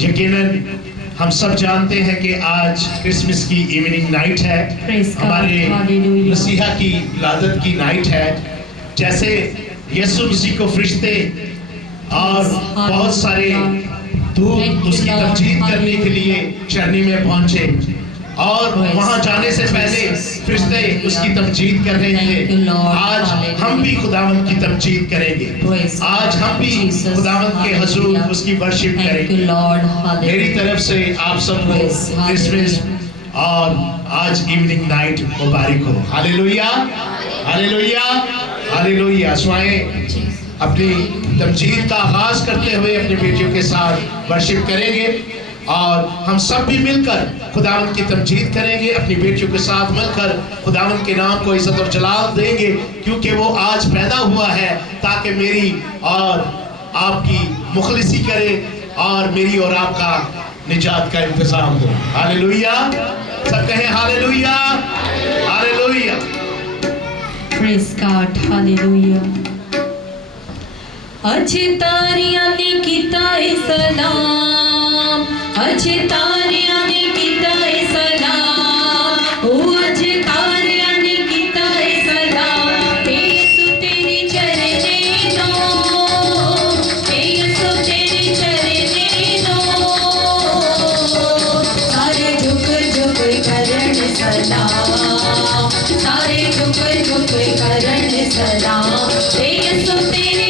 यकीनन हम सब जानते हैं कि आज क्रिसमस की इवनिंग नाइट है, हमारे मसीहा की विलादत की नाइट है। जैसे यीशु मसीह को फरिश्ते और बहुत सारे दूत उसकी तमजीद करने के लिए चरनी में पहुंचे और वहां जाने से पहले फरिश्ते उसकी तमजीद कर रहे थे। आज हम भी खुदावंद की तमजीद करेंगे, आज हम भी खुदावंद के हुजूर उसकी वर्शिप करेंगे। मेरी तरफ से आप सबको क्रिसमस और आज इवनिंग नाइट मुबारक हो। Hallelujah, hallelujah, hallelujah. स्वाएं अपनी तमजीद का आगाज करते हुए अपने बेटियों के साथ वर्शिप करेंगे और हम सब भी मिलकर खुदावंद की तमजीद करेंगे, अपनी बेटियों के साथ मिलकर खुदावंद के नाम को इज्जत और जलाल देंगे, क्योंकि वो आज पैदा हुआ है ताकि मेरी और आपकी मुखलिसी करे और मेरी और आपका निजात का इंतजाम हो। हालेलुया, सब कहें hallelujah, hallelujah. Praise God, hallelujah. अच्छे तारियां ने कीता सलाम, अच्छे तारियां ने कीता सलाम, ओ अच्छे तारियां ने कीता सलाम। ते यीशु तेरी चरने दो, ते यीशु तेरी चरने दो, सारे झुक झुक करन सलाम, सारे झुक झुक करन सलाम। ते यीशु तेरी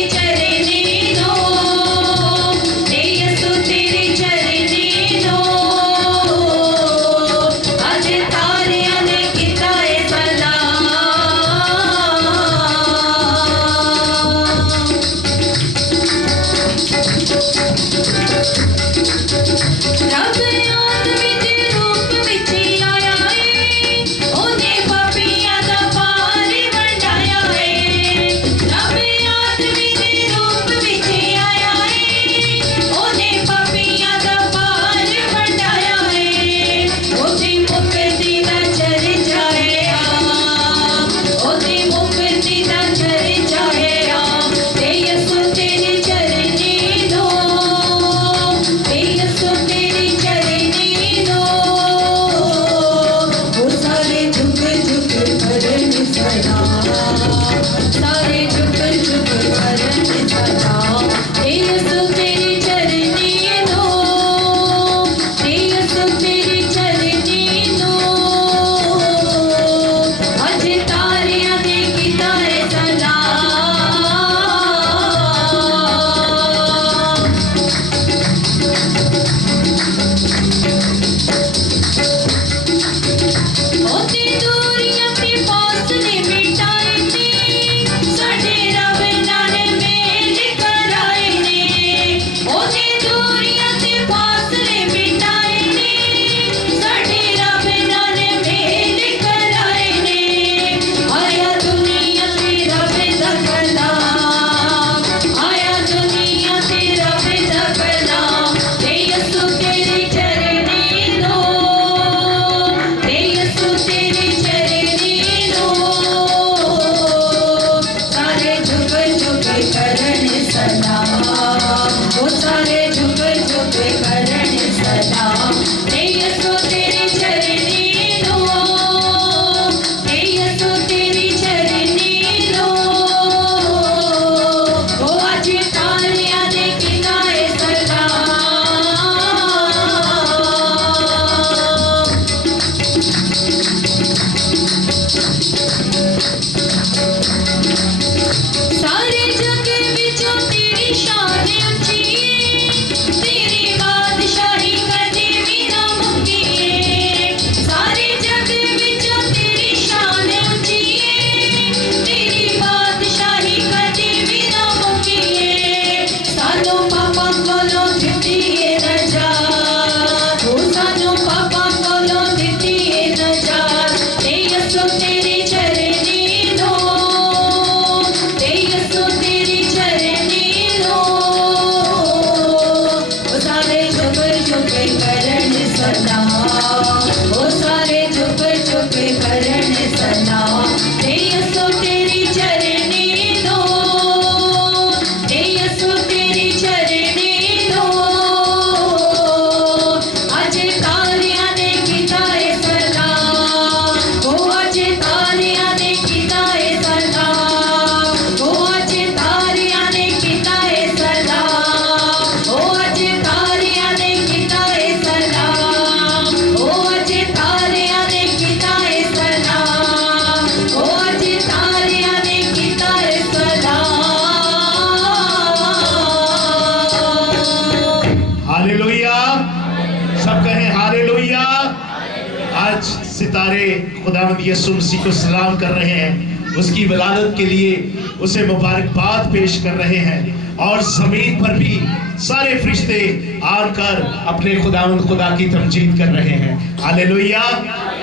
सितारे खुदावंद यीशु मसीह को सलाम कर रहे हैं, उसकी विलादत के लिए उसे मुबारकबाद पेश कर रहे हैं। और जमीन पर भी सारे फरिश्ते आकर अपने खुदावंद खुदा की तमजीद कर रहे हैं। हालेलुया।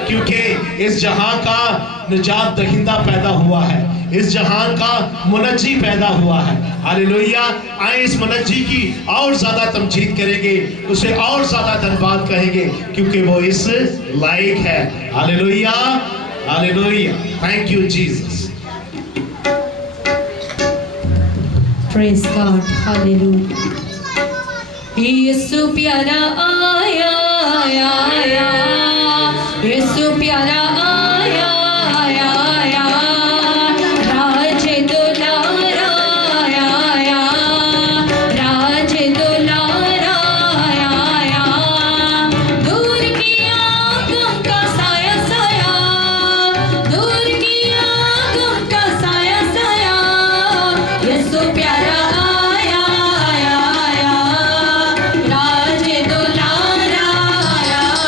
क्योंकि इस जहां का निजात दहिंदा पैदा हुआ है, इस जहां का मुनज्जी पैदा हुआ है। हालेलुया। आए इस मुनज्जी की और ज्यादा तमजीद करेंगे, उसे और ज्यादा धन्यवाद कहेंगे, क्योंकि वो इस लायक है। Hallelujah, hallelujah. Thank you Jesus. Praise God, hallelujah. यीशु प्यारा आया आया आया, यीशु प्यारा आया आया आया, राज दुलारा आया आया, राज दुलारा आया आया, दूर किया गम का साया साया, दूर किया गम का साया साया, यीशु प्यारा आया आया आया, राज दुलारा आया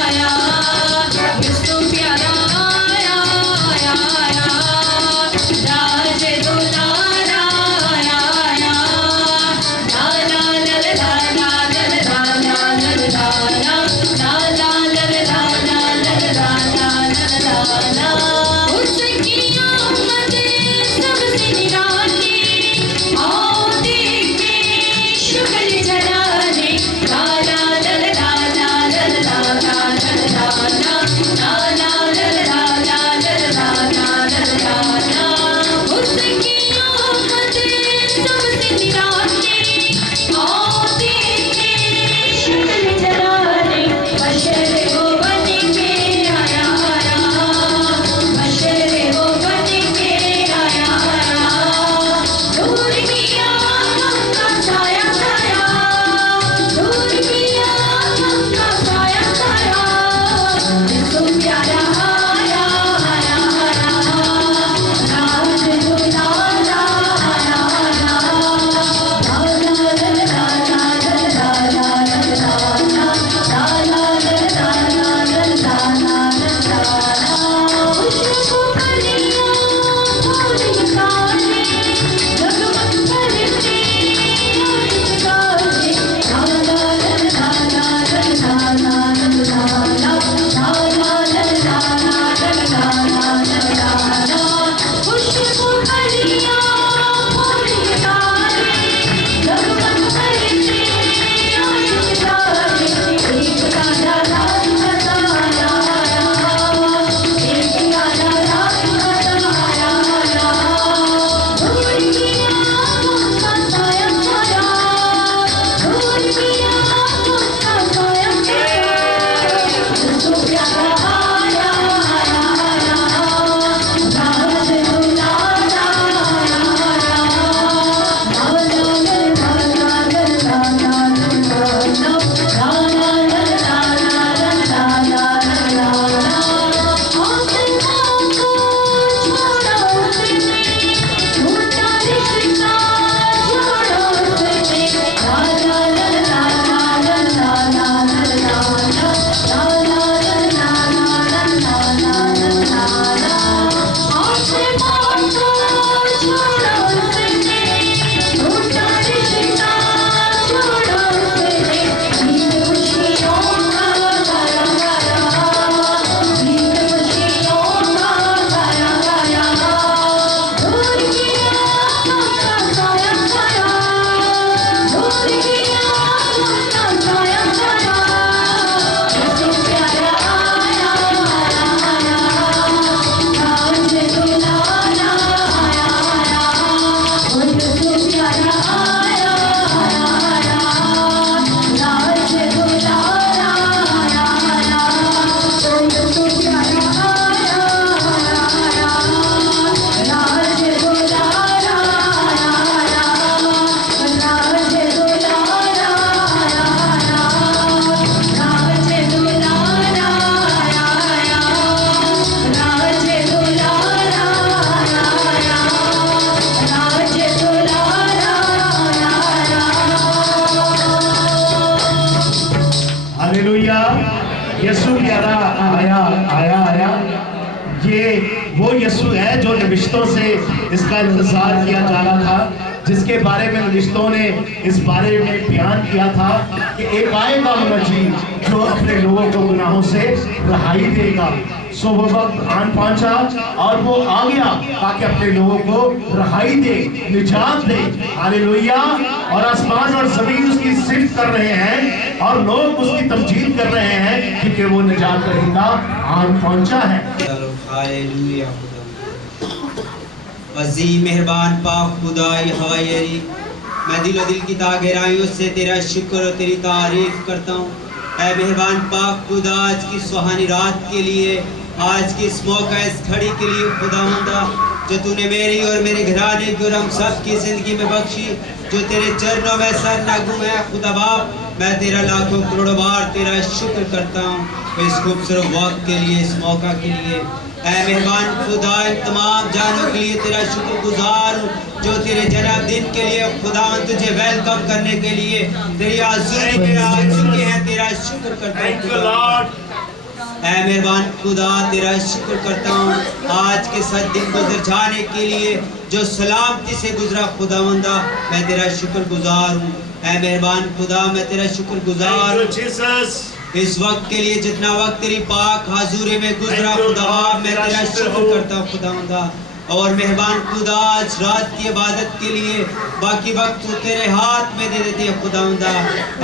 यीशु प्यारा आया। ये वो यीशु है जो नबिश्तों से इसका इंतजार किया जा रहा था, जिसके बारे में नबिश्तों ने इस बारे में बयान किया था कि एक आएगा मसीह जो अपने लोगों को गुनाहों से रहाई देगा। सो वो वक्त आन पहुंचा और वो आ गया ताकि अपने लोगों को रहाई दे, निजात दे। हालेलुया। और आसमान और जमीन उसकी सिफ्त कर रहे हैं और लोग उसकी तमजीद कर रहे हैं क्योंकि वो निजात दहिंदा आन पहुंचा है। हालेलुया। वज़ी मेहरबान पाक खुदाई हवाई, मैं दिलो दिल की गहराइयों से तेरा शुक्र और तेरी तारीफ करता हूँ। ऐ मेहरबान पाक खुदा, आज की सुहानी रात के लिए, आज की इस मौका, इस घड़ी के लिए खुदावंदा, जो तूने मेरी और मेरे घराने की और हम सब की ज़िंदगी में बख्शी, जो तेरे चरणों में सरनागुम है खुदा बाप, मैं तेरा लाखों करोड़ों बार तेरा शुक्र करता हूँ इस खूबसूरत वक्त के लिए, इस मौका के लिए। ऐ मेहरबान खुदा, इन तमाम जानों के लिए तेरा शुक्रगुजार हूँ जो तेरे जन्मदिन के लिए खुदा तुझे वेलकम करने के लिए तेरी हाज़िरी में आ चुके हैं। तेरा शुक्र करता हूँ ऐ मेहरबान खुदा, तेरा शुक्र करता हूँ आज के 7 दिन गुजर जाने के लिए जो सलामती से गुजरा खुदावंदा, मैं तेरा शुक्रगुजार हूँ। ऐ मेहरबान खुदा, मैं तेरा शुक्रगुजार हूँ इस वक्त के लिए, जितना वक्त तेरी पाक हाज़ुरी में गुजरा खुदा, मैं तेरा शुक्र करता हूँ खुदावंदा। और मेहरबान खुदा, आज रात की इबादत के लिए बाकी वक्त तो तेरे हाथ में दे देते हैं खुदावंदा।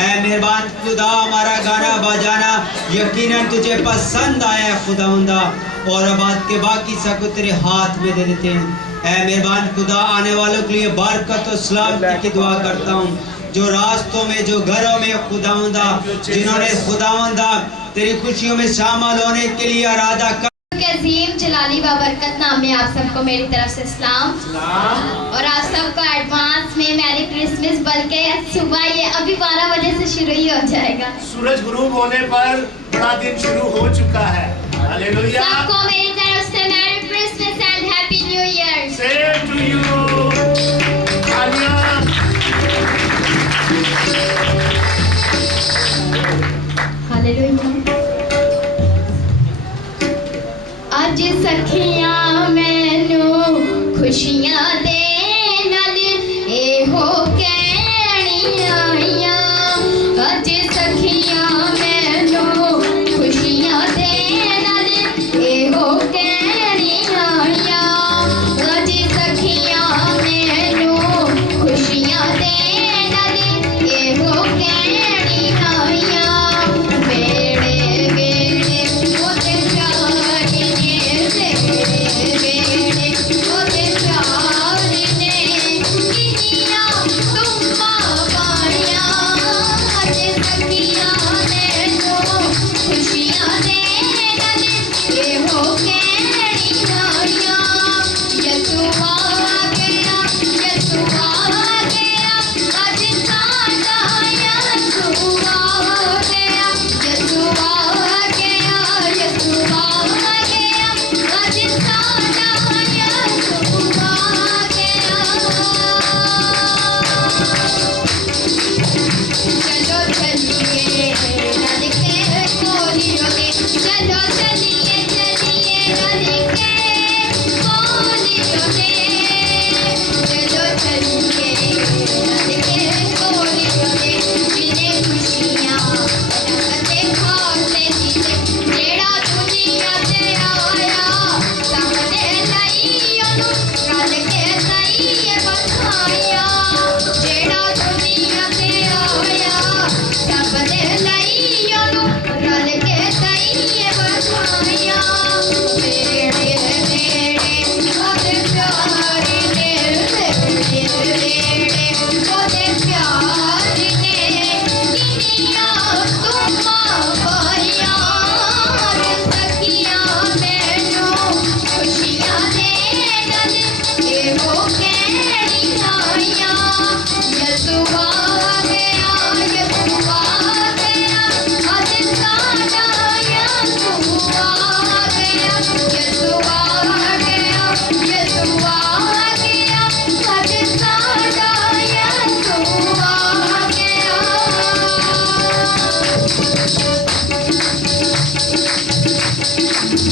ऐ मेहरबान खुदा, हमारा गाना बजाना यकीनन तुझे पसंद आया है खुदावंदा, और अब आज के बाकी सब को तेरे हाथ में दे देते हैं। ऐ मेहरबान खुदा, आने वालों के लिए बरकत और सलामती की दुआ करता हूँ, जो रास्तों में, जो घरों में खुदावंदा, जिन्होंने खुदावंदा तेरी खुशियों में शामिल होने के लिए इरादा कर। अजीम जलाली बाबरकत नाम में आप सबको मेरी तरफ से सलाम और आप सबको एडवांस में मैरी क्रिसमस। बल्कि सुबह ये अभी 12 बजे से शुरू ही हो जाएगा। सूरज गुरूब होने पर बड़ा दिन शुरू हो चुका है। हालेलुया। सबको मेरी तरफ से merry Christmas and happy new year. Same to you. Hallelujah. अज सखियां मैनू खुशियां दे नाल एहो कहणी आईयां। अज सखियां मैनू खुशियां दे नाल एहो कहणी आईयां। अज सखियां मैनू खुशियां दे नाल एहो कहणी आईयां। वेड़े वेड़े ओते चारी रल के सही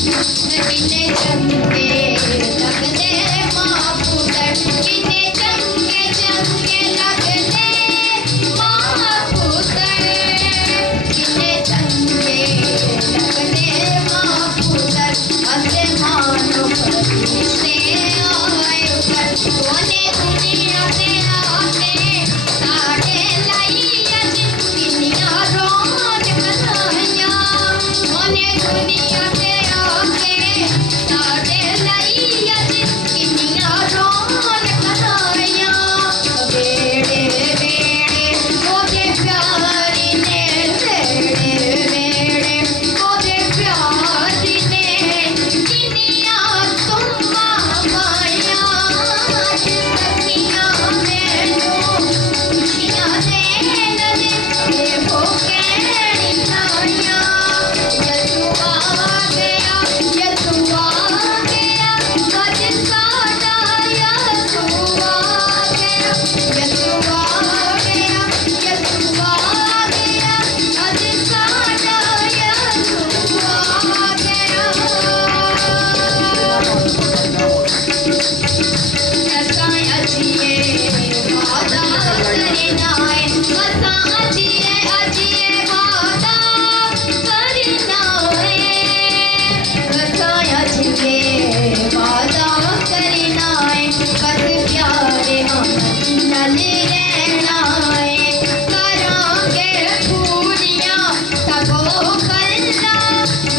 किन्ने चमके लगदे मां पुत्तर किन्ने चमके चमके लगदे मां पुत्तर किन्ने चमके लगदे मां पुत्तर असे मानो फरिश्ते आए उतर कोने दुनिया से आके साढ़े लाई अज किन्नियां रौनक बनाइयां कोने दुनिया से आके साढ़े लाई अज किन्नियां रौनक बनाइयां वेड़े वेड़े ओदे प्यारी ने वेड़े वेड़े ओदे प्यारी ने किन्नियां तुम्मा माया सखियां मैनू खुशियां देन दे भोगे निशानियां यसू आ गया यसू आ गया अज साडा यसू आ गया यसू आ गया यसू आ गया अज साडा यसू आ गया असां अजिए वादा करना है असां अजिए वादा करना है असां अजिए वादा करना है बस प्यारे हम नल रहना है करांगे पूरियां सबो करना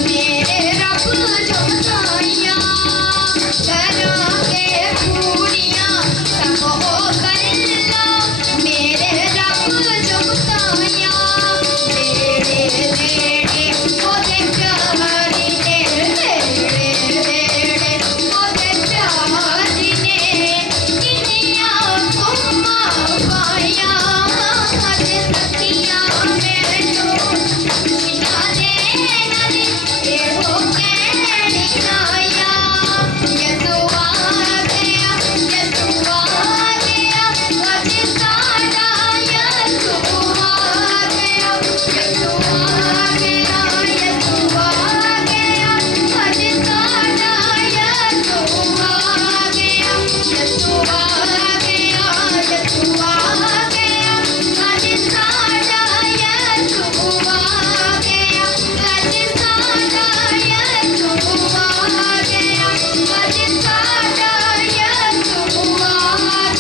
मेरे रब जो बताइयां करांगे पूरियां सबो करना मेरे रब जो बताइयां वेड़े वेड़े ओदे प्यारी ने वेड़े वेड़े ओदे प्यारी ने किन्नियां तुम्मा पाइयां अज सखियां मैनू खुशियां देन दे भोगे निशानियां यसू आ गया यसू आ गया अज साडा यसू आ गया यसू आ गया यसू आ गया अज साडा यसू आ गया यसू आ गया यसू आ गया अज साडा यसू आ गया अज साडा यसू आ गया अज साडा यसू आ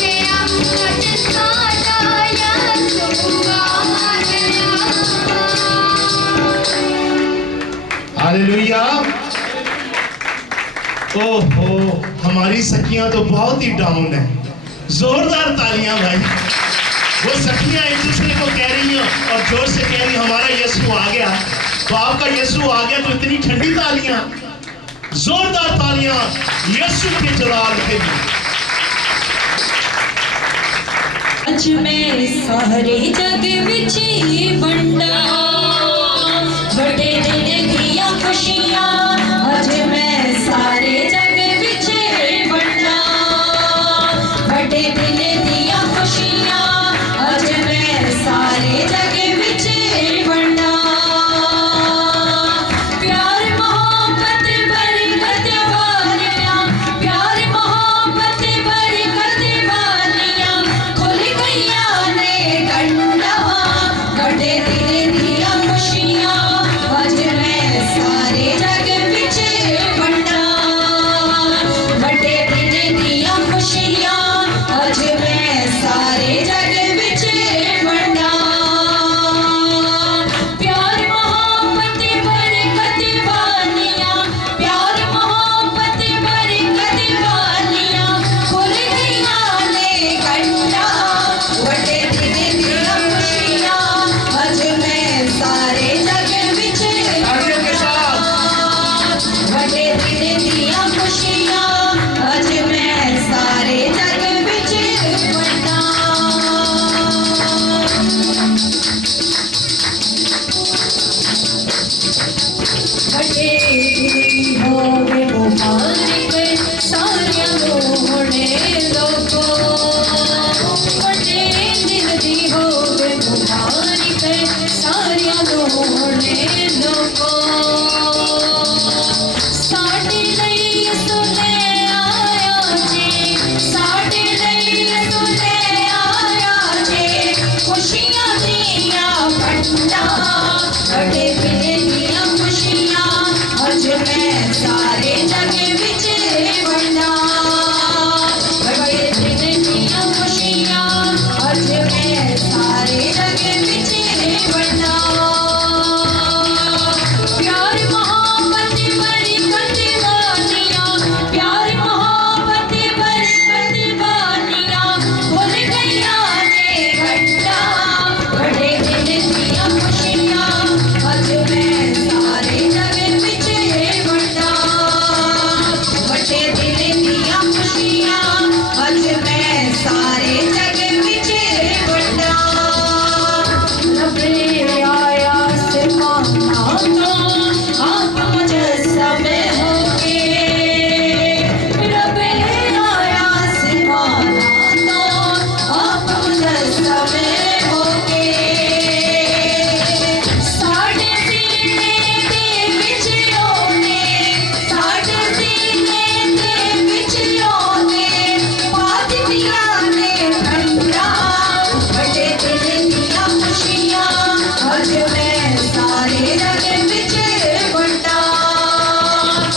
गया अज साडा यसू आ गया हालेलुया। ओहो, हमारी सखियां तो बहुत ही डाउन है। जोरदार तालियां भाई। वो सखियां एक दूसरे को कह रही हैं और जोर से कह रही हमारा यीशु आ गया। तो आपका यीशु आ गया तो इतनी ठंडी तालियां, जोरदार तालियां यीशु के जलाल के लिए। अज मैं सारे जग विच वंडा बड़े दिन दिया खुशियां अज मैं सारे जग विच वंडा बड़े दिन दिया खुशियां अज मैं सारे जग विच वंडा प्यार मोहब्बत बरकत वालियां प्यार मोहब्बत बरकत वालियां खुल गईया ने गंडा बड़े दिन दिया खुशियां अज मैं सारे जग विच वंडा बड़े दिन दिया खुशियां अज मैं सारे जग विच वंडा प्यार मोहब्बत बरकत वालियां प्यार मोहब्बत बरकत वालियां खुल गईया ने गंडा बड़े दिन दिया खुशियां अज मैं सारे जग विच तालियों के साथ। बड़े दिन दिया खुशियां अज मैं सारे जग विच वंडा बड़े दिन होवे मुबारक सारियां होने लोगों बड़े दिन दी होवे मुबारक सारियां होने लोगों जग विच वंडा बड़े दिन दियां खुशियां अज मैं सारे जग विच वंडा प्यार मोहब्बत बरकत वालियां प्यार मोहब्बत बरकत वालियां खुल गईया ने घंटा बड़े दिन दियां खुशियां अज मैं सारे जग विच वंडा बड़े दिन दियां खुशियां अज मैं सारे जग विच वंडा रब्बे आया सिमाना तो आप मुजस्सम होके रब्बे आया सिमाना तो आप मुजस्सम होके साढ़े सीने दे विच ओने साढ़े सीने दे विच ओने बात दिया ने ठंडा बड़े दिन दियां खुशियां अज मैं सारे जग विच वंडा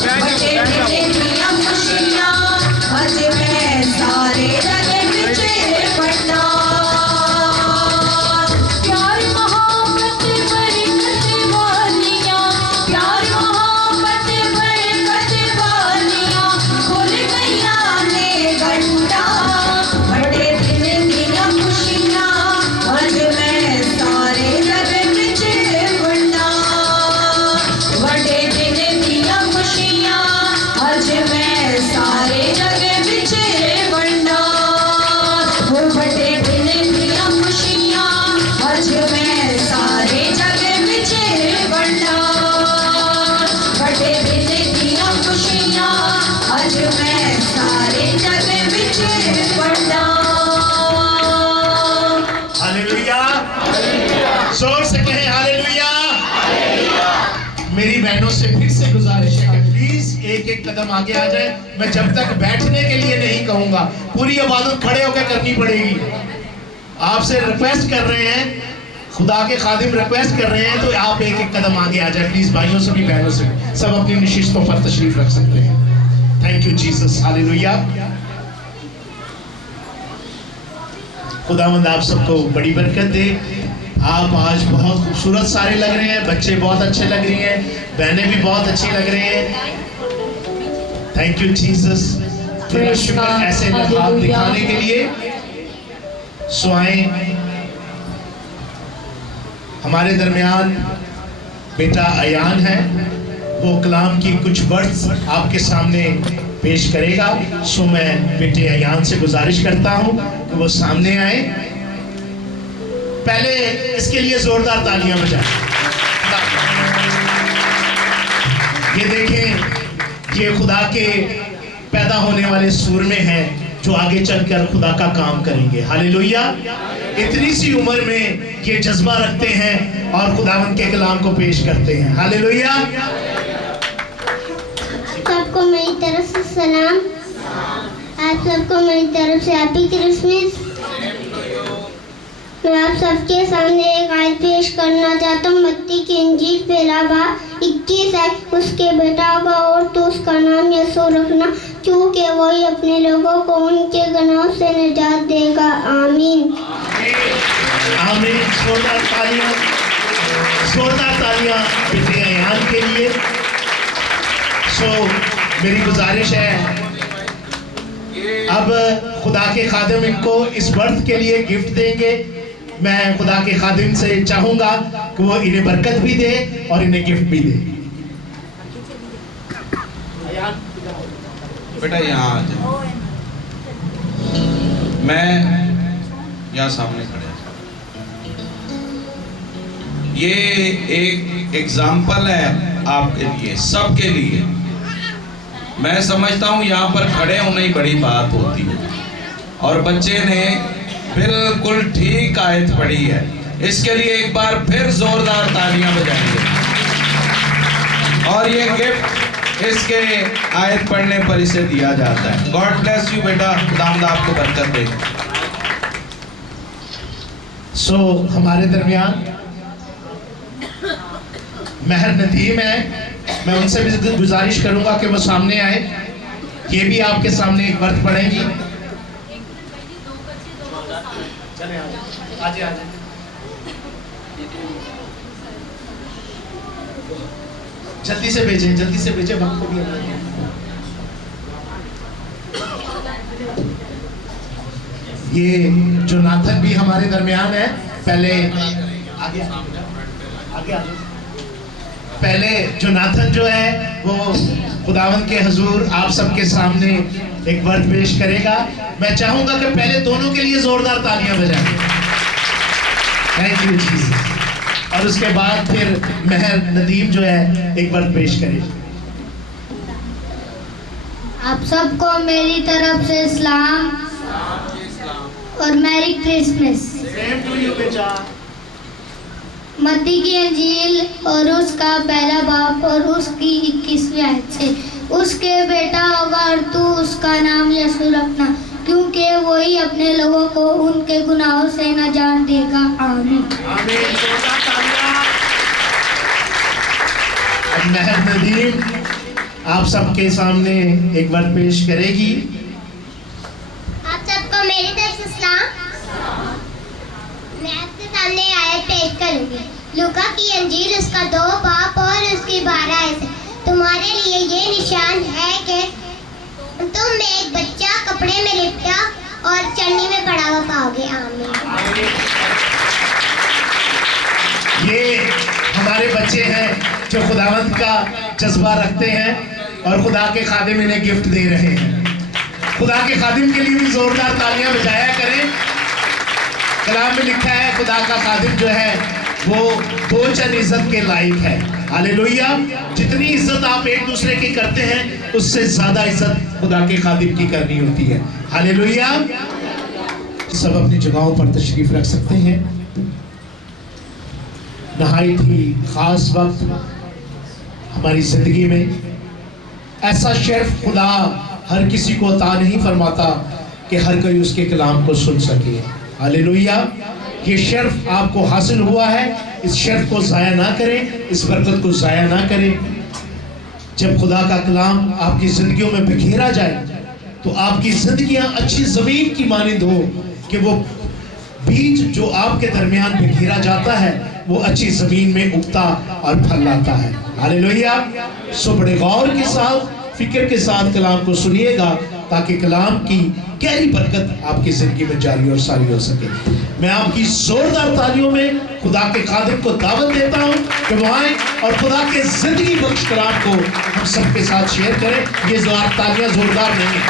बड़े दिन दियां खुशियां अज मैं सारे जग विच वंडा प्यार मोहब्बत बरकत वालियां प्यार मोहब्बत बरकत वालियां खुल गईया ने घंटा बड़े दिन दियां खुशियां अज मैं सारे जग विच वंडा बड़े दिन दियां खुशियां अज मैं सारे जग विच वंडा बड़े दिन दियां खुशियां अज मैं सारे जग विच वंडा बड़े दिन दियां खुशियां अज मैं सारे जग विच वंडा हालेलुया जोर से कहें हालेलुया। मेरी बहनों से फिर से गुजारिश है कि प्लीज एक एक कदम आगे आ जाए। मैं जब तक बैठने के लिए नहीं कहूंगा, पूरी इबादत खड़े होकर करनी पड़ेगी। आपसे रिक्वेस्ट कर रहे हैं, खुदा के खादिम रिक्वेस्ट कर रहे हैं, तो आप एक एक कदम आगे आ जाए प्लीज। भाइयों से भी बहनों से भी, सब अपनी नशिस्तों पर तशरीफ रख सकते हैं। Thank you Jesus, hallelujah. खुदावंद आप सबको बड़ी बरकत दे। आप आज बहुत खूबसूरत सारे लग रहे हैं, बच्चे बहुत अच्छे लग रही हैं, बहनें भी बहुत अच्छी लग रही हैं। थैंक यू जीसस, तेरा शुक्र ऐसे हाथ दिखाने के लिए। सो आए हमारे दरमियान बेटा अयान है, वो कलाम की कुछ वर्ड्स आपके सामने पेश करेगा। सो मैं बेटे अयान से गुजारिश करता हूँ कि वो सामने आए। पहले इसके लिए जोरदार तालियां बजाएं। ये देखें, ये खुदा के पैदा होने वाले सूरमे हैं जो आगे चलकर खुदा का काम करेंगे। हालेलुया। इतनी सी उम्र में ये जज्बा रखते हैं और खुदावंद के कलाम को पेश करते हैं। हालेलुया। सबको मेरी तरफ से सलाम। आप सबको मेरी तरफ से हैप्पी क्रिसमस। मैं आप सबके सामने एक आयत पेश करना चाहता हूँ। मत्ती की इंजील पहला बाब 21 है। उसके बेटा का और तो उसका नाम यीशु रखना, क्योंकि वही अपने लोगों को उनके गुनाहों से निजात देगा। आमीन आमीन। जोरदार तालियां बेटे अयान के लिए। सो मेरी गुजारिश है, अब खुदा के खादिम इनको इस बर्थ के लिए गिफ्ट देंगे। मैं खुदा के खादिम से चाहूंगा कि वो इन्हें बरकत भी दे और इन्हें गिफ्ट भी दे। बेटा यहाँ आ जाओ, मैं यहाँ सामने खड़े। ये एक एग्जाम्पल है आपके लिए, सबके लिए। मैं समझता हूँ यहाँ पर खड़े होना ही बड़ी बात होती है, और बच्चे ने बिल्कुल ठीक आयत पढ़ी है। इसके लिए एक बार फिर जोरदार तालियां बजाएंगे। और ये गिफ्ट इसके आयत पढ़ने पर इसे दिया जाता है। गॉड ब्लेस यू बेटा, खुदावंद आपको बरकत दे। सो हमारे दरमियान महर नदीम है, मैं उनसे भी गुजारिश करूंगा कि वो सामने आए। ये भी आपके सामने एक वर्त पढ़ेंगी। चले आजे जल्दी से भेजें वक्त को भी ये जोनाथन भी हमारे दरमियान है। पहले जोनाथन जो है वो खुदावंद के हुजूर आप सबके सामने एक वर्त पेश करेगा। मैं चाहूंगा कि पहले दोनों के लिए जोरदार तालियां बजाएं। Thank you Jesus. और उसके बाद फिर महर नदीम जो है एक वर्त पेश करेगी। आप सबको मेरी तरफ से सलाम और merry Christmas. Same to you बेटा। मत्ती की अंजील और उसका पहला बाप और उसकी 21वीं आयत से, उसके बेटा होगा और तू उसका नाम यीशु रखना, क्योंकि वही अपने लोगों को उनके गुनाहों से नजात देगा। आमीन। अब महर नदीम आप सबके सामने एक वर्त पेश करेगी। आप सबको मेरी तरफ से सलाम। मैं आपके सामने आयत पेश करूंगी। लूका की अंजील उसका 2 बाप और उसकी 12 आयत से, तुम्हारे लिए ये निशान है कि तुम में एक बच्चा कपड़े में लिपटा और चन्नी में पड़ा हुआ पाओगे। आमीन। ये हमारे बच्चे हैं जो खुदावंद का जज्बा रखते हैं और खुदा के खादिम इन्हें गिफ्ट दे रहे हैं। खुदा के खादिम के लिए भी जोरदार तालियां बजाया करें। कलाम में लिखा है खुदा का खादिम जो है वो 2 चंद इज्जत के लायक है। हालेलुया। जितनी इज्जत आप एक दूसरे की करते हैं उससे ज्यादा इज्जत खुदा के खादिम की करनी होती है। हालेलुया। सब अपनी जगहों पर तशरीफ रख सकते हैं। नहायत ही खास वक्त हमारी जिंदगी में, ऐसा शर्फ खुदा हर किसी को अता नहीं फरमाता कि हर कोई उसके कलाम को सुन सके। हालेलुया। ये शर्फ आपको हासिल हुआ है, इस शर्फ को ज़ाया ना करें, इस बरकत को ज़ाया ना करें। जब खुदा का कलाम आपकी जिंदगियों में बिखेरा जाए तो आपकी जिंदगियां अच्छी जमीन की मानिंद हो कि वो बीज जो आपके दरमियान बिखेरा जाता है वो अच्छी जमीन में उगता और फल लाता है। हालेलुया। सो बड़े गौर के साथ, फिक्र के साथ कलाम को सुनिएगा ताकि कलाम की गहरी बरकत आपकी जिंदगी में जारी और सारी हो सके। मैं आपकी जोरदार तालियों में खुदा के खादिम को दावत देता हूं कि वो आए और खुदा के जिंदगी बख्श कलाम को हम सबके साथ शेयर करें। ये तालियां जोरदार नहीं।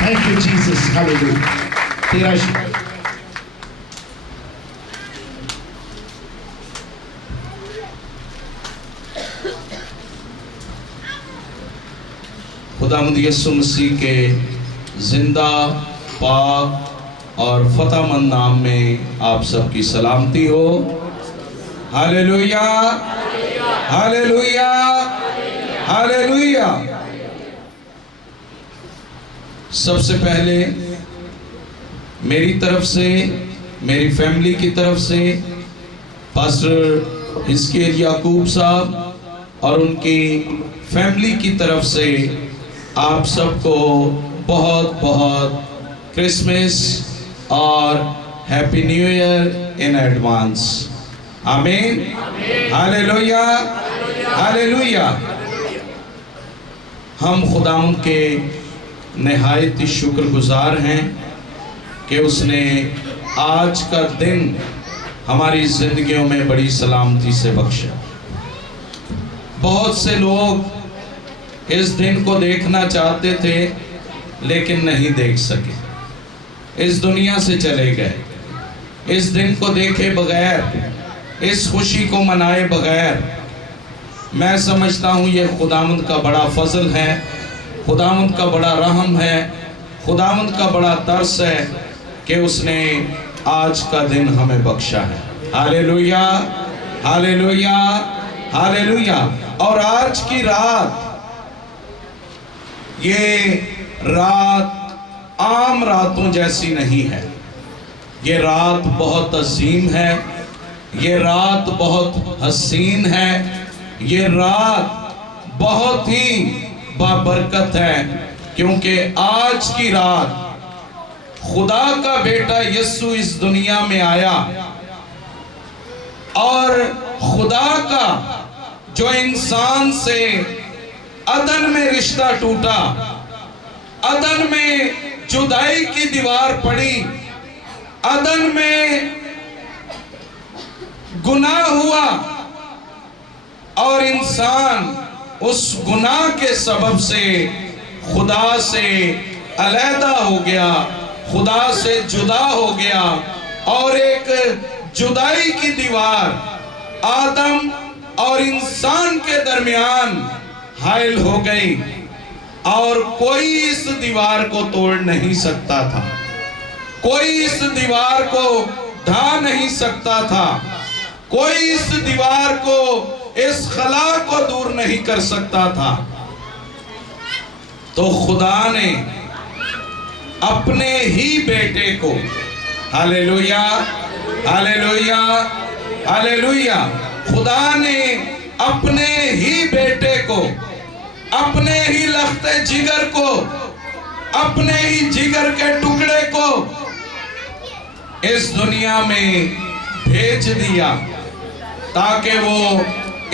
Thank you Jesus. हालेलुया। तेरा शुक्र। खुदावंद यीशु मसीह के जिंदा, पाक और फतेहमंद नाम में आप सबकी सलामती हो। Hallelujah, hallelujah, hallelujah. सबसे पहले मेरी तरफ से, मेरी फैमिली की तरफ से पास्टर हिजकियेल याकूब साहब और उनकी फैमिली की तरफ से आप सबको बहुत बहुत क्रिसमस और happy new year in advance. आमीन। Hallelujah, hallelujah. हम खुदावंद के निहायत शुक्रगुजार हैं कि उसने आज का दिन हमारी जिंदगियों में बड़ी सलामती से बख्शा। बहुत से लोग इस दिन को देखना चाहते थे लेकिन नहीं देख सके, इस दुनिया से चले गए। इस दिन को देखे बगैर, इस खुशी को मनाए बगैर, मैं समझता हूँ ये खुदावंद का बड़ा फजल है, खुदावंद का बड़ा रहम है, खुदावंद का बड़ा तरस है कि उसने आज का दिन हमें बख्शा है। Hallelujah, hallelujah, hallelujah. और आज की रात, ये रात आम रातों जैसी नहीं है। ये रात बहुत अजीम है, ये रात बहुत हसीन है, ये रात बहुत ही बाबरकत है, क्योंकि आज की रात खुदा का बेटा यीशु इस दुनिया में आया और खुदा का जो इंसान से अदन में रिश्ता टूटा, अदन में जुदाई की दीवार पड़ी, अदन में गुनाह हुआ और इंसान उस गुनाह के सबब से खुदा से अलहदा हो गया, खुदा से जुदा हो गया और एक जुदाई की दीवार आदम और इंसान के दरमियान हाइल हो गई और कोई इस दीवार को तोड़ नहीं सकता था, कोई इस दीवार को ढा नहीं सकता था, कोई इस दीवार को, इस खला को दूर नहीं कर सकता था। तो खुदा ने अपने ही बेटे को, हालेलुया हालेलुया हालेलुया, खुदा ने अपने ही बेटे को, अपने ही लख्ते जिगर को, अपने ही जिगर के टुकड़े को इस दुनिया में भेज दिया ताकि वो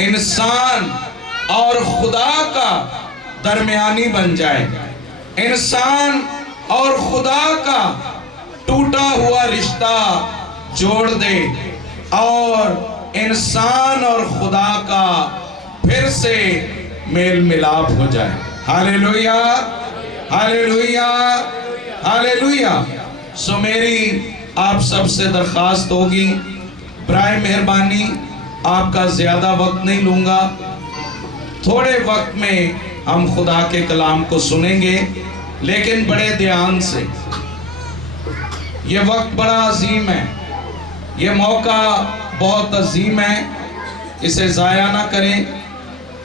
इंसान और खुदा का दरमियानी बन जाए, इंसान और खुदा का टूटा हुआ रिश्ता जोड़ दे और इंसान और खुदा का फिर से मेल मिलाप हो जाए। Hallelujah hallelujah hallelujah. सो मेरी आप सबसे दरखास्त होगी, बराए मेहरबानी आपका ज्यादा वक्त नहीं लूंगा, थोड़े वक्त में हम खुदा के कलाम को सुनेंगे, लेकिन बड़े ध्यान से। ये वक्त बड़ा अजीम है, ये मौका बहुत अजीम है, इसे ज़ाया ना करें,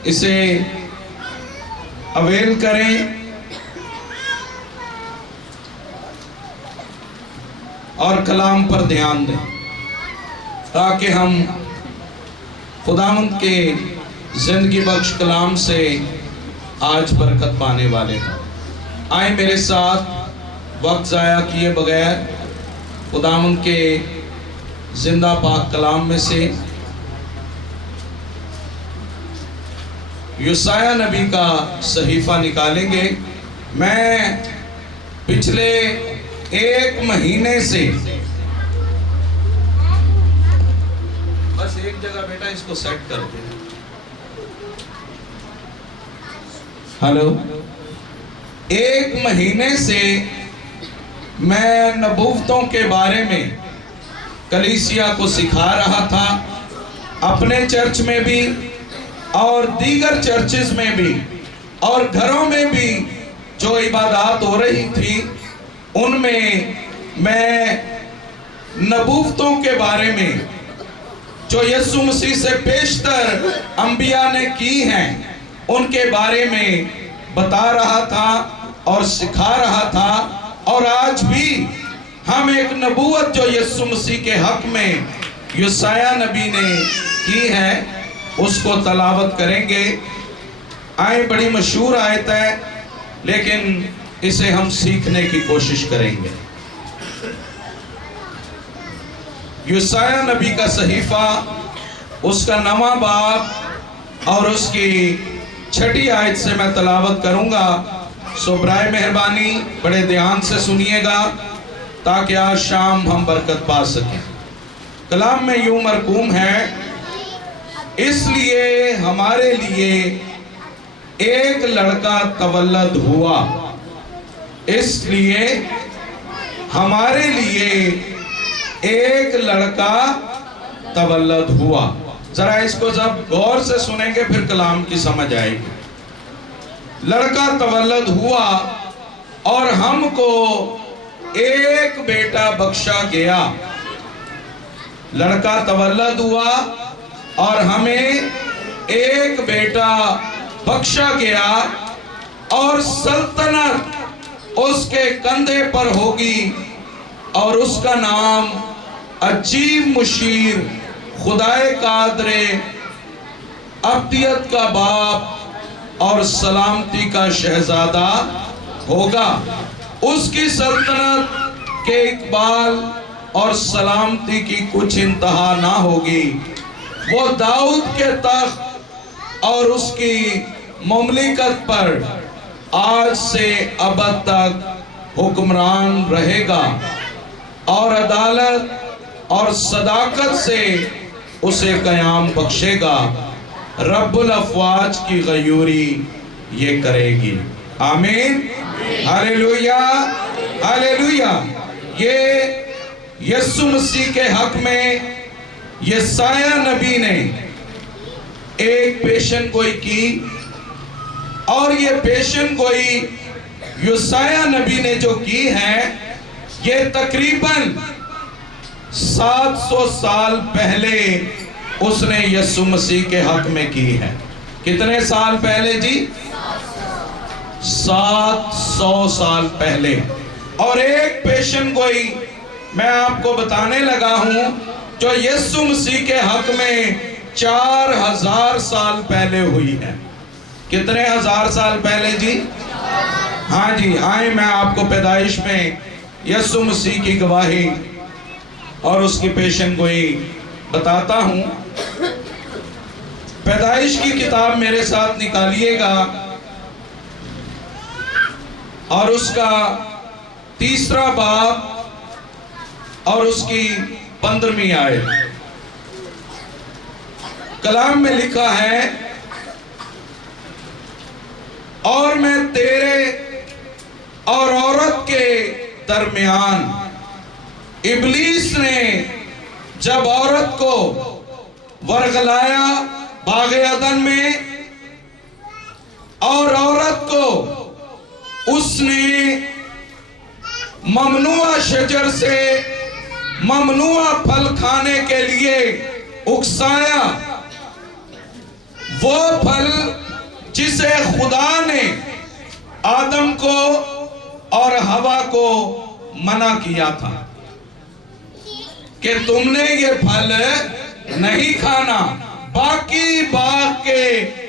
इसे अवेल करें और कलाम पर ध्यान दें ताकि हम खुदावंद के जिंदगी बख्श कलाम से आज बरकत पाने वाले हैं। आए मेरे साथ वक्त ज़ाया किए बगैर खुदावंद के जिंदा पाक कलाम में से यूसाया नबी का सहीफा निकालेंगे। मैं पिछले एक महीने से, बस एक जगह बेटा इसको सेट कर दे। हेलो, एक महीने से मैं नबूवतों के बारे में कलीसिया को सिखा रहा था, अपने चर्च में भी और दीगर चर्चेस में भी और घरों में भी जो इबादत हो रही थी उनमें मैं नबूवतों के बारे में जो यीशु मसीह से पेशतर अंबिया ने की हैं उनके बारे में बता रहा था और सिखा रहा था। और आज भी हम एक नबूवत जो यीशु मसीह के हक में यूसाया नबी ने की है उसको तलावत करेंगे। आए, बड़ी मशहूर आयत है लेकिन इसे हम सीखने की कोशिश करेंगे। यूसाया नबी का सहीफा, उसका 9वां बाब और उसकी 6ठी आयत से मैं तलावत करूंगा। सो बराए मेहरबानी बड़े ध्यान से सुनिएगा ताकि आज शाम हम बरकत पा सकें। कलाम में यूं मरकूम है, इसलिए हमारे लिए एक लड़का तवल्लद हुआ, इसलिए हमारे लिए एक लड़का तवल्लद हुआ। जरा इसको जब गौर से सुनेंगे फिर कलाम की समझ आएगी। लड़का तवल्लद हुआ और हमको एक बेटा बख्शा गया। लड़का तवल्लद हुआ और हमें एक बेटा बख्शा गया और सल्तनत उसके कंधे पर होगी और उसका नाम अजीब मुशीर, खुदाए कादरे, अब्दियत का बाप और सलामती का शहजादा होगा। उसकी सल्तनत के इकबाल और सलामती की कुछ इंतहा ना होगी। वो दाऊद के तख्त और उसकी ममलिकत पर आज से अबद तक हुक्मरान रहेगा और अदालत और सदाकत से उसे क़याम बख्शेगा। रब्बुल अफ़वाज की गयूरी ये करेगी। आमीन, हालेलुया, हालेलुया। ये यीशु मसीह के हक में यसाया नबी ने एक पेशन गोई की और ये पेशन गोई यसाया नबी ने जो की है ये तकरीबन 700 साल पहले उसने यीशु मसीह के हक में की है। कितने साल पहले जी? 700 साल पहले। और एक पेशन गोई मैं आपको बताने लगा हूं जो यीशु मसीह के हक में 4000 साल पहले हुई है। कितने हजार साल पहले जी? हाँ जी, आए मैं आपको पैदाइश में यीशु मसीह की गवाही और उसकी पेशन गोई बताता हूं। पैदाइश की किताब मेरे साथ निकालिएगा और उसका 3रा बाब और उसकी 15वीं आयत। कलाम में लिखा है, और मैं तेरे और औरत के दरमियान, इब्लीस ने जब औरत को वरगलाया बाग़ अदन में और औरत को उसने ममनुआ शजर से ममनुआ फल खाने के लिए उकसाया, वो फल जिसे खुदा ने आदम को और हवा को मना किया था कि तुमने ये फल नहीं खाना, बाकी बाग के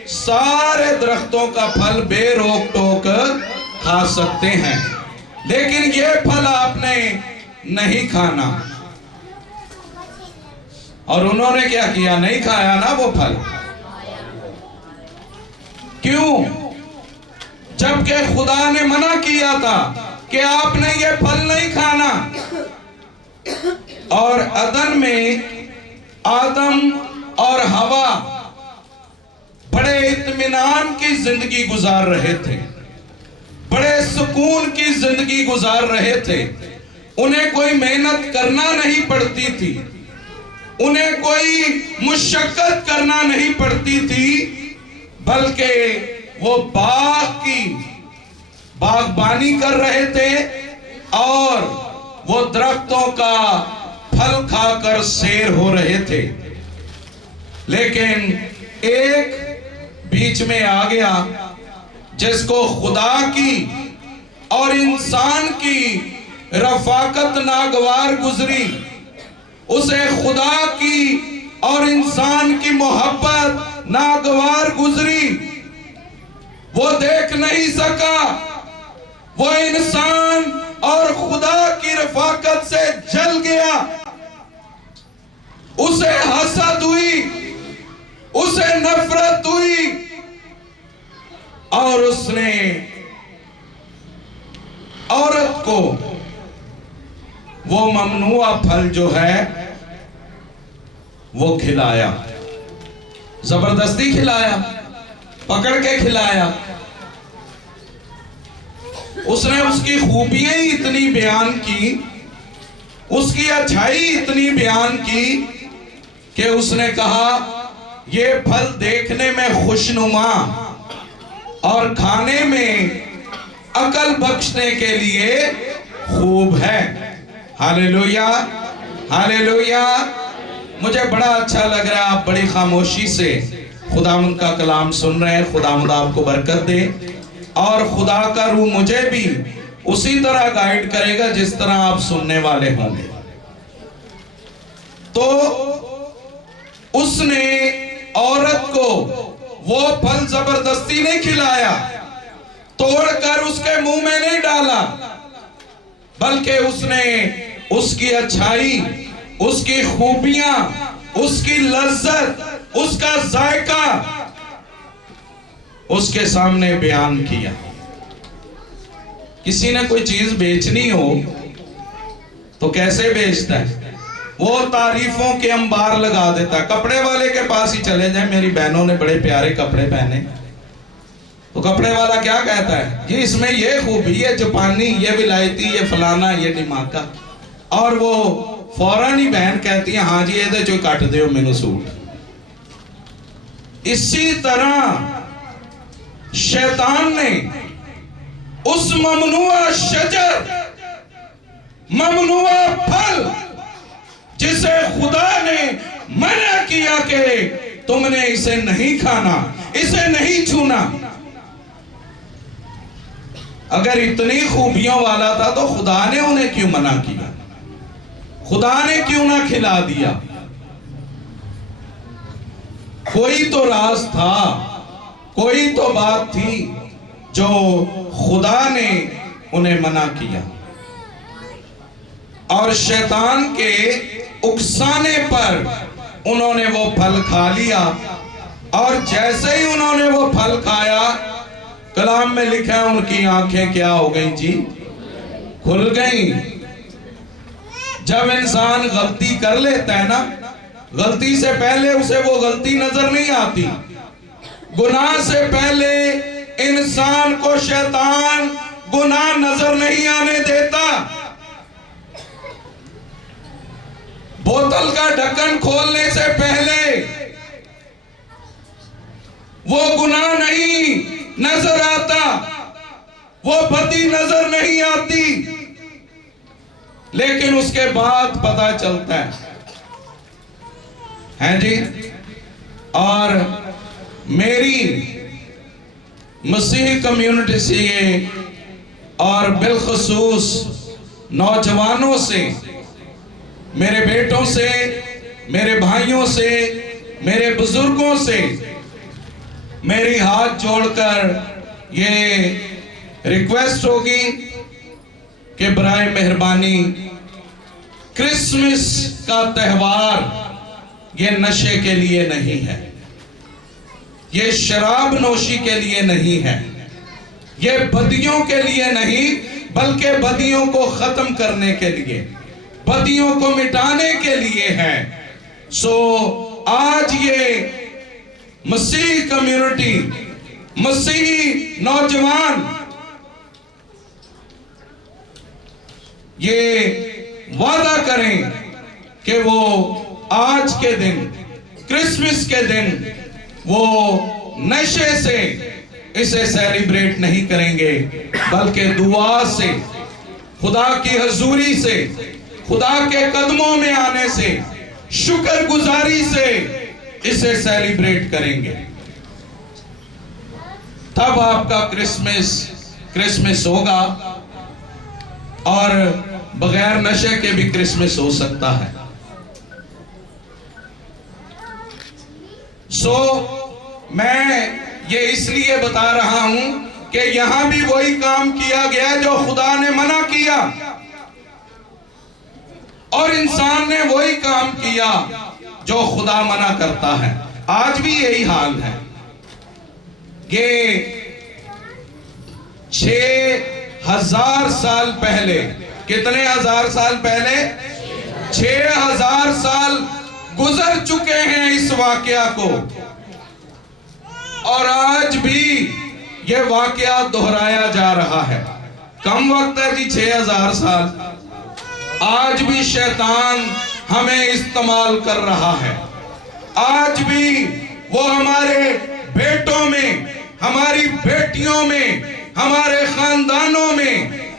सारे दरख्तों का फल बेरोक टोक खा सकते हैं, लेकिन ये फल आपने नहीं खाना। और उन्होंने क्या किया? नहीं खाया ना वो फल। क्यों? जबकि खुदा ने मना किया था कि आपने ये फल नहीं खाना। और अदन में आदम और हवा बड़े इत्मीनान की जिंदगी गुजार रहे थे, बड़े सुकून की जिंदगी गुजार रहे थे। उन्हें कोई मेहनत करना नहीं पड़ती थी, उन्हें कोई मुशक्कत करना नहीं पड़ती थी, बल्कि वो बाग की बागबानी कर रहे थे और वो दरख्तों का फल खाकर सैर हो रहे थे। लेकिन एक बीच में आ गया जिसको खुदा की और इंसान की रफाकत नागवार गुजरी, उसे खुदा की और इंसान की मोहब्बत नागवार गुजरी। वो देख नहीं सका, वो इंसान और खुदा की रफाकत से जल गया। उसे हसद हुई, उसे नफरत हुई और उसने औरत को वो ममनुआ फल जो है वो खिलाया, जबरदस्ती खिलाया, पकड़ के खिलाया। उसने उसकी खूबियां ही इतनी बयान की, उसकी अच्छाई इतनी बयान की कि उसने कहा ये फल देखने में खुशनुमा और खाने में अकल बख्शने के लिए खूब है। Hallelujah, hallelujah. मुझे बड़ा अच्छा लग रहा है, आप बड़ी खामोशी से खुदावंद का कलाम सुन रहे हैं। खुदावंद आपको बरकत दे और खुदा का रूह मुझे भी उसी तरह गाइड करेगा जिस तरह आप सुनने वाले होंगे। तो उसने औरत को वो फल जबरदस्ती नहीं खिलाया, तोड़कर उसके मुंह में नहीं डाला, बल्कि उसने उसकी अच्छाई, उसकी खूबियां, उसकी लज्जत, उसका जायका उसके सामने बयान किया। किसी ने कोई चीज बेचनी हो तो कैसे बेचता है? वो तारीफों के अंबार लगा देता है। कपड़े वाले के पास ही चले जाए, मेरी बहनों ने बड़े प्यारे कपड़े पहने, तो कपड़े वाला क्या कहता है? जी इसमें ये खूबी, ये जापानी, ये विलायती, ये फलाना, ये डिमाका, और वो फौरन ही बहन कहती है हाँ जी ये जो कट दो मैनू सूट। इसी तरह शैतान ने उस ममनुआ शजर, ममनुआ फल जिसे खुदा ने मना किया कि तुमने इसे नहीं खाना, इसे नहीं छूना, अगर इतनी खूबियों वाला था तो खुदा ने उन्हें क्यों मना किया? खुदा ने क्यों ना खिला दिया? कोई तो राज था, कोई तो बात थी जो खुदा ने उन्हें मना किया। और शैतान के उकसाने पर उन्होंने वो फल खा लिया, और जैसे ही उन्होंने वो फल खाया, कलाम में लिखा है उनकी आंखें क्या हो गई जी? खुल गई। जब इंसान गलती कर लेता है ना, गलती से पहले उसे वो गलती नजर नहीं आती। गुनाह से पहले इंसान को शैतान गुनाह नजर नहीं आने देता। बोतल का ढक्कन खोलने से पहले वो गुनाह नहीं नजर आता, वो बदी नजर नहीं आती, लेकिन उसके बाद पता चलता है जी। और मेरी मसीही कम्युनिटी से और बिलखसूस नौजवानों से, मेरे बेटों से, मेरे भाइयों से, मेरे बुजुर्गों से मेरी हाथ जोड़कर ये रिक्वेस्ट होगी कि बराए मेहरबानी क्रिसमस का त्योहार ये नशे के लिए नहीं है, ये शराब नोशी के लिए नहीं है, ये बदियों के लिए नहीं, बल्कि बदियों को खत्म करने के लिए, बदियों को मिटाने के लिए है। सो आज ये मसीही कम्युनिटी, मसीही नौजवान ये वादा करें कि वो आज के दिन, क्रिसमस के दिन, वो नशे से इसे सेलिब्रेट नहीं करेंगे, बल्कि दुआ से, खुदा की हजूरी से, खुदा के कदमों में आने से, शुक्रगुजारी से इसे सेलिब्रेट करेंगे। तब आपका क्रिसमस होगा, और बगैर नशे के भी क्रिसमस हो सकता है। सो मैं ये इसलिए बता रहा हूं कि यहां भी वही काम किया गया जो खुदा ने मना किया, और इंसान ने वही काम किया जो खुदा मना करता है। आज भी यही हाल है कि 6000 साल पहले, कितने हजार साल पहले? 6000 साल गुजर चुके हैं इस वाकया को, और आज भी यह वाकया दोहराया जा रहा है। कम वक्त है जी, 6000 साल। आज भी शैतान हमें इस्तेमाल कर रहा है। आज भी वो हमारे बेटों में, हमारी बेटियों में, हमारे खानदानों में,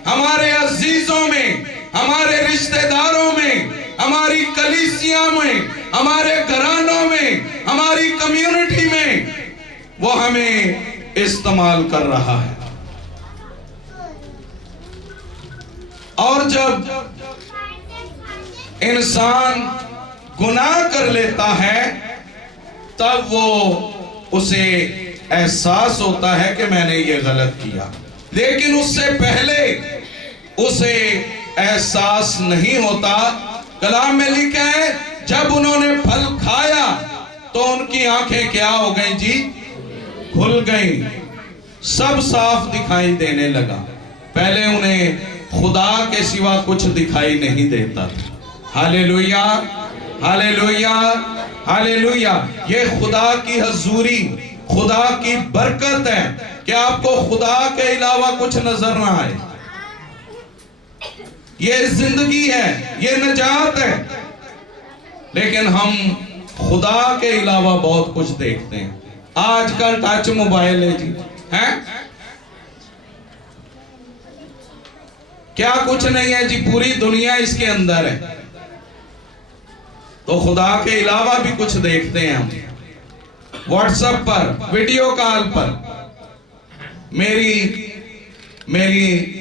हमारे अजीजों में, हमारे रिश्तेदारों में, हमारी कलीसिया में, हमारे घरानों में, हमारी कम्युनिटी में वो हमें इस्तेमाल कर रहा है। और जब इंसान गुनाह कर लेता है तब वो उसे एहसास होता है कि मैंने ये गलत किया। लेकिन उससे पहले उसे एहसास नहीं होता। कलाम में लिखा है जब उन्होंने फल खाया तो उनकी आंखें क्या हो गई जी? खुल गई, सब साफ दिखाई देने लगा। पहले उन्हें खुदा के सिवा कुछ दिखाई नहीं देता था। Hallelujah, hallelujah, hallelujah. ये खुदा की हजूरी, खुदा की बरकत है कि आपको खुदा के अलावा कुछ नजर ना आए। ये जिंदगी है, ये निजात है। लेकिन हम खुदा के अलावा बहुत कुछ देखते हैं। आजकल टच मोबाइल है जी, हैं? क्या कुछ नहीं है जी, पूरी दुनिया इसके अंदर है। तो खुदा के अलावा भी कुछ देखते हैं हम। व्हाट्सएप पर, वीडियो कॉल पर मेरी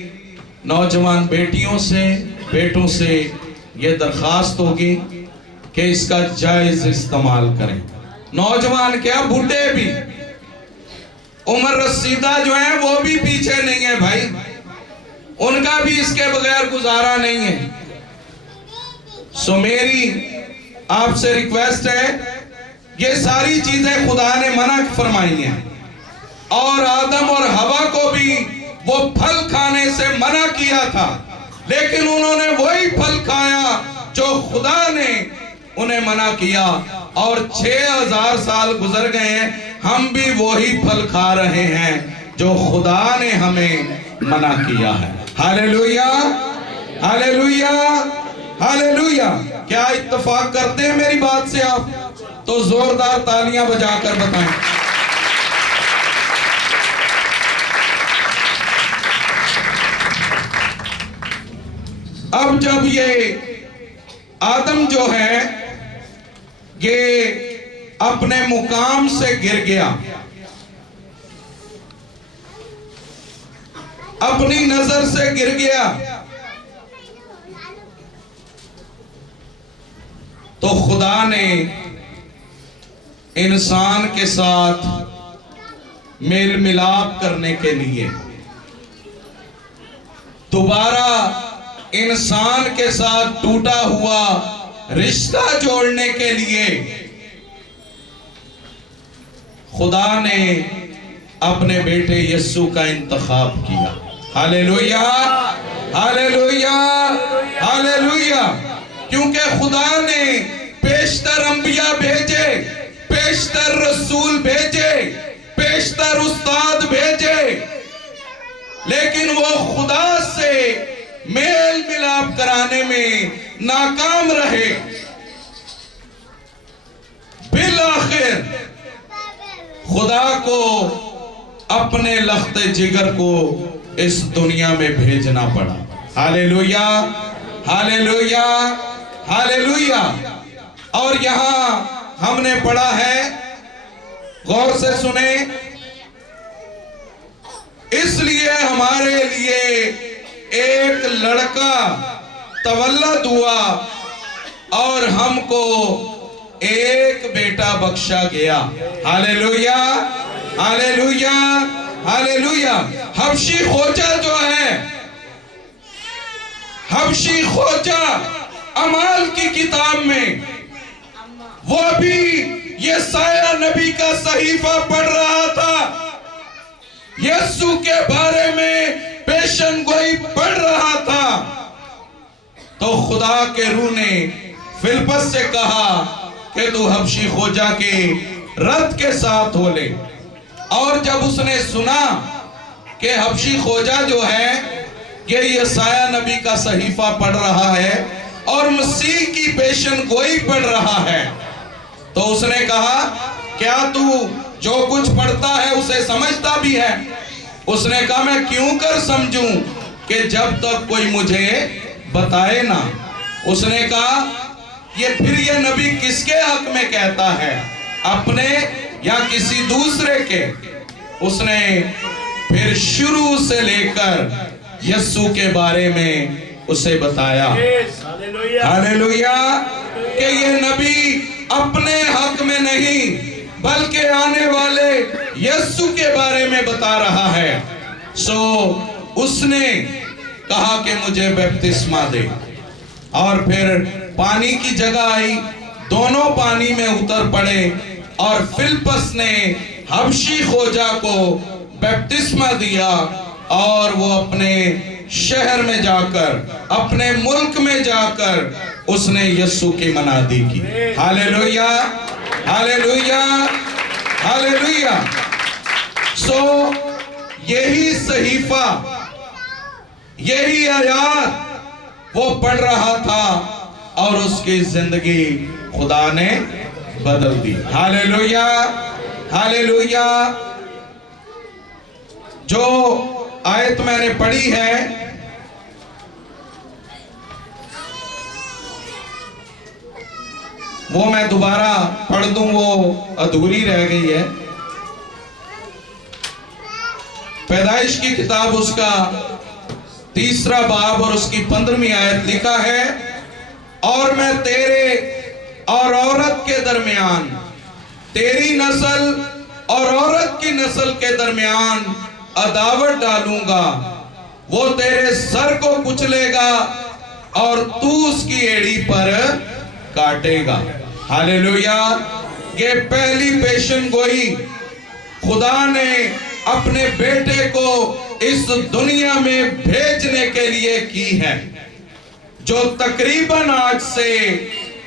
नौजवान बेटियों से, बेटों से ये दरखास्त होगी कि इसका जायज इस्तेमाल करें। नौजवान क्या, बूढ़े भी, उम्र रसीदा जो है वो भी पीछे नहीं है भाई, उनका भी इसके बगैर गुजारा नहीं है। सो मेरी आपसे रिक्वेस्ट है, ये सारी चीजें खुदा ने मना फरमाई हैं और आदम और हवा को भी वो फल खाने से मना किया था, लेकिन उन्होंने वही फल खाया जो खुदा ने उन्हें मना किया। और 6000 साल गुजर गए हैं, हम भी वही फल खा रहे हैं जो खुदा ने हमें मना किया है। Hallelujah, hallelujah, hallelujah. क्या इत्तेफाक करते हैं मेरी बात से आप? तो जोरदार तालियां बजाकर बताएं। अब जब ये आदम जो है ये अपने मुकाम से गिर गया, अपनी नजर से गिर गया, तो खुदा ने इंसान के साथ मेल मिलाप करने के लिए, दोबारा इंसान के साथ टूटा हुआ रिश्ता जोड़ने के लिए खुदा ने अपने बेटे यीशु का इंतखाब किया। Hallelujah, hallelujah, hallelujah. क्योंकि खुदा ने पेशतर अंबिया भेजे, पेशतर रसूल भेजे, पेशतर उस्ताद भेजे, लेकिन वो खुदा से मेल मिलाप कराने में नाकाम रहे। बिल आखिर खुदा को अपने लख्ते जिगर को इस दुनिया में भेजना पड़ा। Hallelujah, hallelujah, hallelujah. और यहां हमने पढ़ा है, गौर से सुने, इसलिए हमारे लिए एक लड़का तवल्लद हुआ और हमको एक बेटा बख्शा गया। Hallelujah, hallelujah, hallelujah. हबशी खोजा जो है, हबशी खोजा अमाल की किताब में, वो भी यशायाह नबी का सहीफा पढ़ रहा था, यीशु के बारे में पेशन गोई पढ़ रहा था। तो खुदा के रूह ने फिलिप्पस से कहा कि तू हबशी खोजा के रथ के साथ हो ले। और जब उसने सुना कि हबशी खोजा जो है ये यशायाह नबी का सहीफा पढ़ रहा है और मसीह की पेशन गोई पढ़ रहा है, तो उसने कहा क्या तू जो कुछ पढ़ता है उसे समझता भी है? उसने कहा मैं क्यों कर समझूं कि जब तक कोई मुझे बताए ना। उसने कहा ये नबी किसके हक में कहता है, अपने या किसी दूसरे के? उसने फिर शुरू से लेकर यीशु के बारे में उसे बताया। हालेलुया, कि ये नबी अपने हक में नहीं बल्कि आने वाले यीशु के बारे में बता रहा है। सो उसने कहा कि मुझे बपतिस्मा दे, और फिर पानी की जगह आई, दोनों पानी में उतर पड़े और फिलिप्पस ने हबशी खोजा को बपतिस्मा दिया, और वो अपने शहर में जाकर, अपने मुल्क में जाकर उसने यीशु की मनादी की। Hallelujah, hallelujah, hallelujah. सो यही सहीफा, यही आयत वो पढ़ रहा था और उसकी जिंदगी खुदा ने बदल दी। Hallelujah, hallelujah. जो आयत मैंने पढ़ी है वो मैं दोबारा पढ़ दूं, वो अधूरी रह गई है। पैदाइश की किताब उसका 3 बाब और उसकी 15वीं आयत लिखा है, और मैं तेरे और औरत के दरमियान, तेरी नस्ल और औरत की नस्ल के दरमियान अदावत डालूंगा, वो तेरे सर को कुचलेगा और तू उसकी एड़ी पर काटेगा। हालेलुया। ये पहली पेशन गोई खुदा ने अपने बेटे को इस दुनिया में भेजने के लिए की है, जो तकरीबन आज से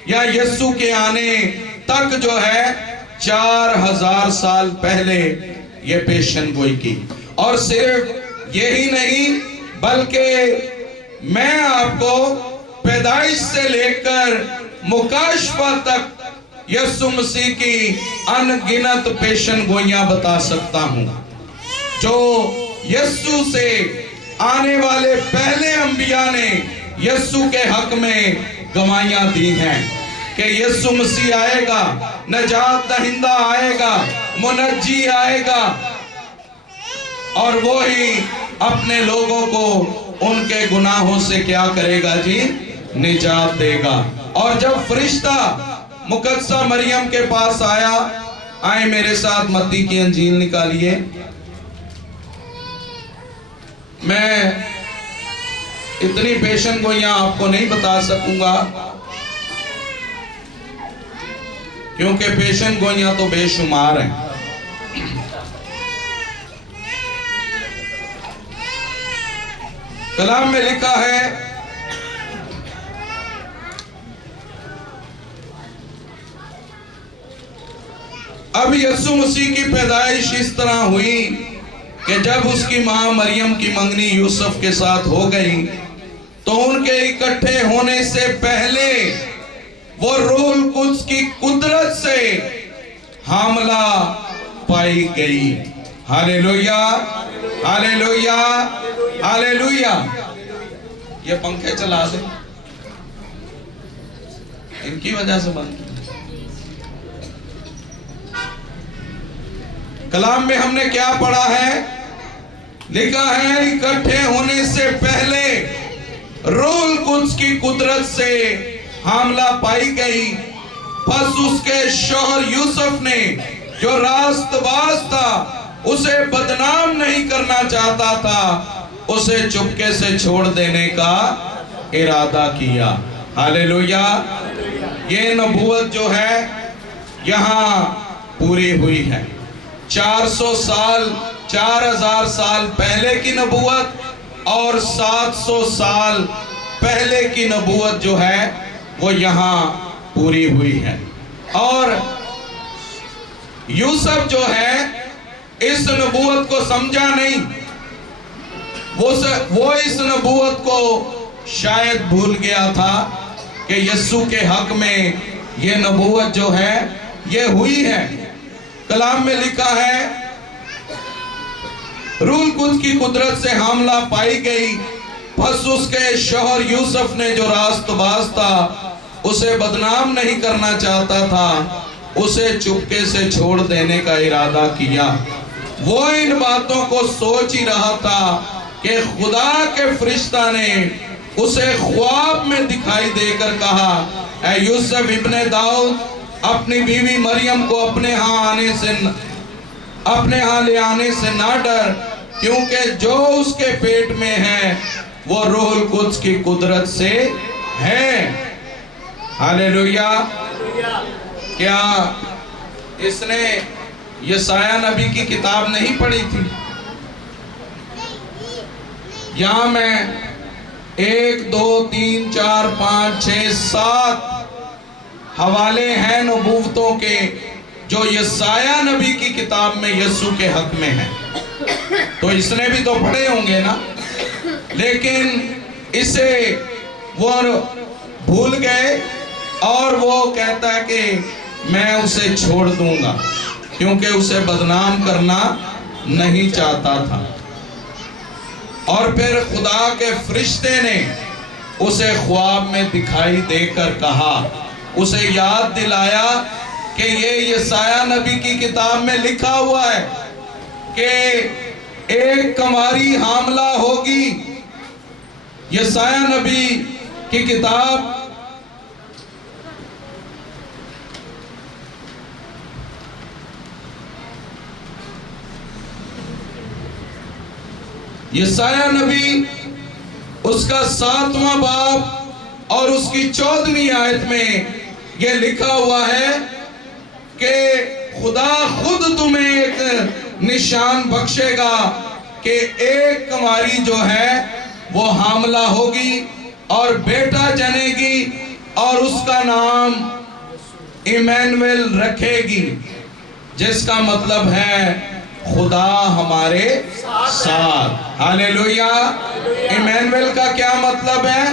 या यीशु के आने तक जो है 4000 साल पहले ये पेशन गोई की। और सिर्फ यही नहीं, बल्कि मैं आपको पैदाइश से लेकर मुकाशफा तक यीशु मसीह की अनगिनत पेशन गोइयां बता सकता हूं, जो यीशु से आने वाले पहले अंबिया ने यीशु के हक में गवाहियां दी हैं कि यीशु मसीह आएगा, नजात दहिंदा आएगा, मुनज्जी आएगा, और वो ही अपने लोगों को उनके गुनाहों से क्या करेगा जी, निजात देगा। और जब फरिश्ता मुकद्दसा मरियम के पास आया, आए मेरे साथ मत्ती की अंजील निकालिए। मैं इतनी पेशन गोइयां आपको नहीं बता सकूंगा, क्योंकि पेशन गोइयां तो बेशुमार हैं। कलाम में लिखा है, अब यीशु मसीह की पैदाइश इस तरह हुई कि जब उसकी मां मरियम की मंगनी यूसुफ के साथ हो गई, तो उनके इकट्ठे होने से पहले वो रूह कुद्स की कुदरत से हामला पाई गई। Hallelujah, hallelujah, hallelujah. ये पंखे चला दे, इनकी वजह से बंद। कलाम में हमने क्या पढ़ा है? लिखा है, इकट्ठे होने से पहले रूह कुद्स की कुदरत से हामला पाई गई। बस उसके शौहर यूसुफ ने, जो रास्तबाज था, उसे बदनाम नहीं करना चाहता था, उसे चुपके से छोड़ देने का इरादा किया। हालेलुया। ये नबूवत जो है यहाँ पूरी हुई है। 400 साल, 4000 साल पहले की नबूवत और 700 साल पहले की नबूवत जो है वो यहाँ पूरी हुई है। और यूसुफ जो है इस नबूवत को समझा नहीं, वो इस नबूवत को शायद भूल गया था कि यीशु के हक में ये नबूवत जो है ये हुई है। कलाम में लिखा है, रूह कुद्स की कुदरत से हामला पाई गई। बस उसके शौहर यूसुफ ने, जो रास्तबाज था, उसे बदनाम नहीं करना चाहता था, उसे चुपके से छोड़ देने का इरादा किया। वो इन बातों को सोच ही रहा था कि खुदा के फरिश्ता ने उसे ख्वाब में दिखाई देकर कहा, ऐ यूसुफ इब्ने दाऊद, अपनी बीवी मरियम को अपने यहाँ ले आने से ना डर, क्योंकि जो उसके पेट में है वो रूहुल कुद्स की कुदरत से है। हालेलुया। क्या इसने यशाया नबी की किताब नहीं पढ़ी थी? यहां मैं 1 2 3 4 5 6 7 हवाले हैं नबूवतों के जो यशाया नबी की किताब में यीशु के हक में है। तो इसने भी तो पढ़े होंगे ना, लेकिन इसे वो भूल गए और वो कहता है कि मैं उसे छोड़ दूंगा, क्योंकि उसे बदनाम करना नहीं चाहता था। और फिर खुदा के फरिश्ते ने उसे ख्वाब में दिखाई देकर कहा, उसे याद दिलाया कि ये यशाया नबी की किताब में लिखा हुआ है कि एक कुंवारी हामला होगी। यशाया नबी की किताब यशाया नबी उसका 7वां बाब और उसकी 14वीं आयत में यह लिखा हुआ है कि खुदा खुद तुम्हें एक निशान बख्शेगा कि एक कुंवारी जो है वो हामला होगी और बेटा जनेगी और उसका नाम इमैनुएल रखेगी, जिसका मतलब है खुदा हमारे साथ। हालेलुया। इमैनुएल का क्या मतलब है?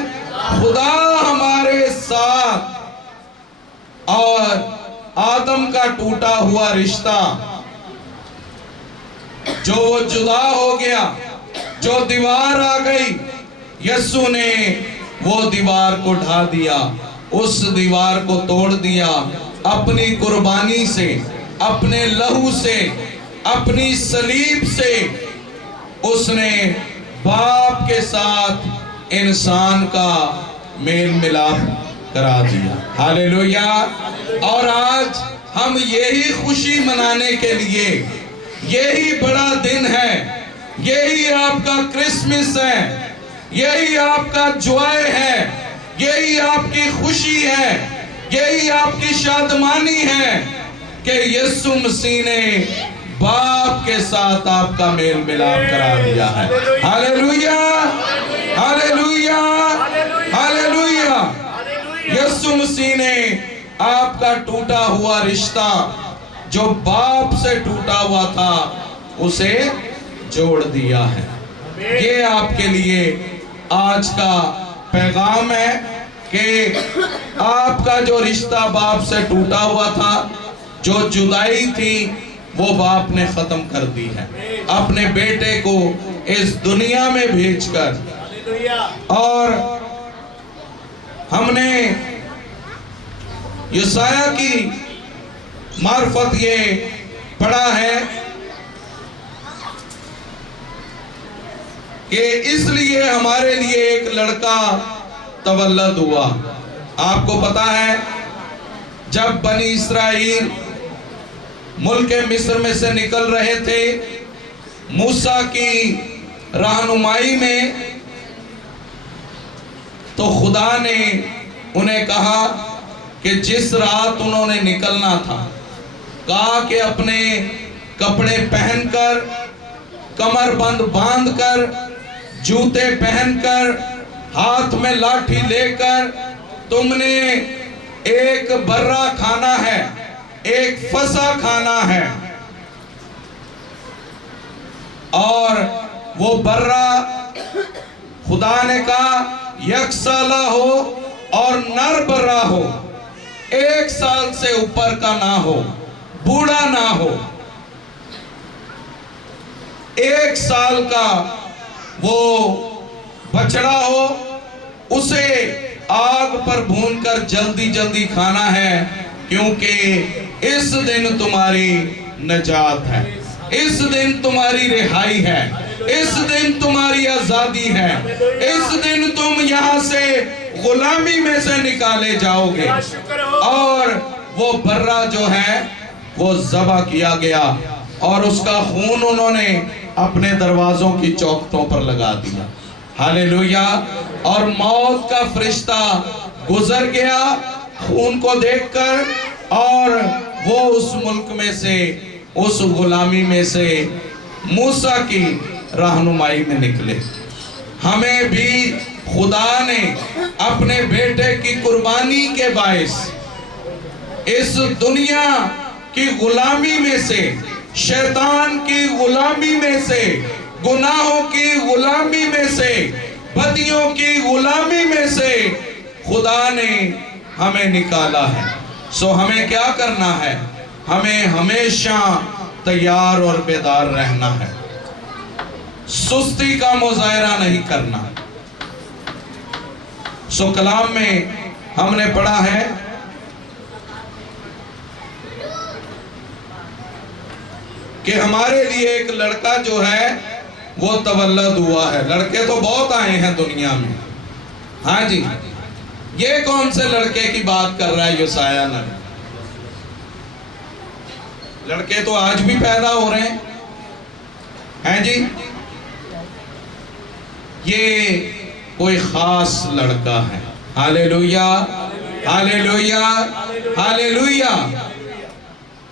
खुदा हमारे साथ। और आदम का टूटा हुआ रिश्ता जो वो जुदा हो गया, जो दीवार आ गई, यीशु ने वो दीवार को ढा दिया, उस दीवार को तोड़ दिया अपनी कुर्बानी से, अपने लहू से, अपनी सलीब से। उसने बाप के साथ इंसान का मेल मिलाप करा दिया। हालेलुया। और आज हम यही खुशी मनाने के लिए, यही बड़ा दिन है, यही आपका क्रिसमस है, यही आपका जॉय है, यही आपकी खुशी है, यही आपकी शादमानी है कि यीशु मसीह ने बाप के साथ आपका मेल मिलाप करा दिया है। Hallelujah, hallelujah, hallelujah. Yeshu Masih ने आपका टूटा हुआ रिश्ता जो बाप से टूटा हुआ था उसे जोड़ दिया है। ये आपके लिए आज का पैगाम है कि आपका जो रिश्ता बाप से टूटा हुआ था, जो जुदाई थी, वो बाप ने खत्म कर दी है अपने बेटे को इस दुनिया में भेजकर। और हमने यशाया की मार्फत ये पढ़ा है कि इसलिए हमारे लिए एक लड़का तवल्लद हुआ। आपको पता है जब बनी इस्राइल मुल्क मिस्र में से निकल रहे थे, मूसा की रहनुमाई में, तो खुदा ने उन्हें कहा कि जिस रात उन्होंने निकलना था, कहा कि अपने कपड़े पहनकर, कमरबंद बांधकर, जूते पहनकर, हाथ में लाठी लेकर तुमने एक बर्रा खाना है, एक फसा खाना है। और वो बर्रा खुदा ने कहा यकसाला हो और नर बर्रा हो, 1 साल से ऊपर का ना हो, बूढ़ा ना हो। 1 साल का वो बछड़ा हो, उसे आग पर भूनकर जल्दी जल्दी खाना है, क्योंकि इस दिन तुम्हारी नजात है, इस दिन तुम्हारी रिहाई है, इस दिन तुम्हारी आजादी है, इस दिन तुम यहाँ से गुलामी में से निकाले जाओगे। और वो बर्रा जो है वो ज़बह किया गया और उसका खून उन्होंने अपने दरवाजों की चौखटों पर लगा दिया। हालेलुया। और मौत का फरिश्ता गुजर गया खून को देखकर, और वो उस मुल्क में से, उस गुलामी में से मूसा की रहनुमाई में निकले। हमें भी खुदा ने अपने बेटे की कुर्बानी के बायस इस दुनिया की गुलामी में से, शैतान की गुलामी में से, गुनाहों की गुलामी में से, बदियों की गुलामी में से खुदा ने हमें निकाला है। सो हमें क्या करना है? हमें हमेशा तैयार और बेदार रहना है, सुस्ती का मुजाहरा नहीं करना। सो कलाम में हमने पढ़ा है कि हमारे लिए एक लड़का जो है वो तवल्लद हुआ है। लड़के तो बहुत आए हैं दुनिया में, हाँ जी। ये कौन से लड़के की बात कर रहा है योसाया नबी? लड़के तो आज भी पैदा हो रहे हैं जी। ये कोई खास लड़का है। Hallelujah, hallelujah, hallelujah.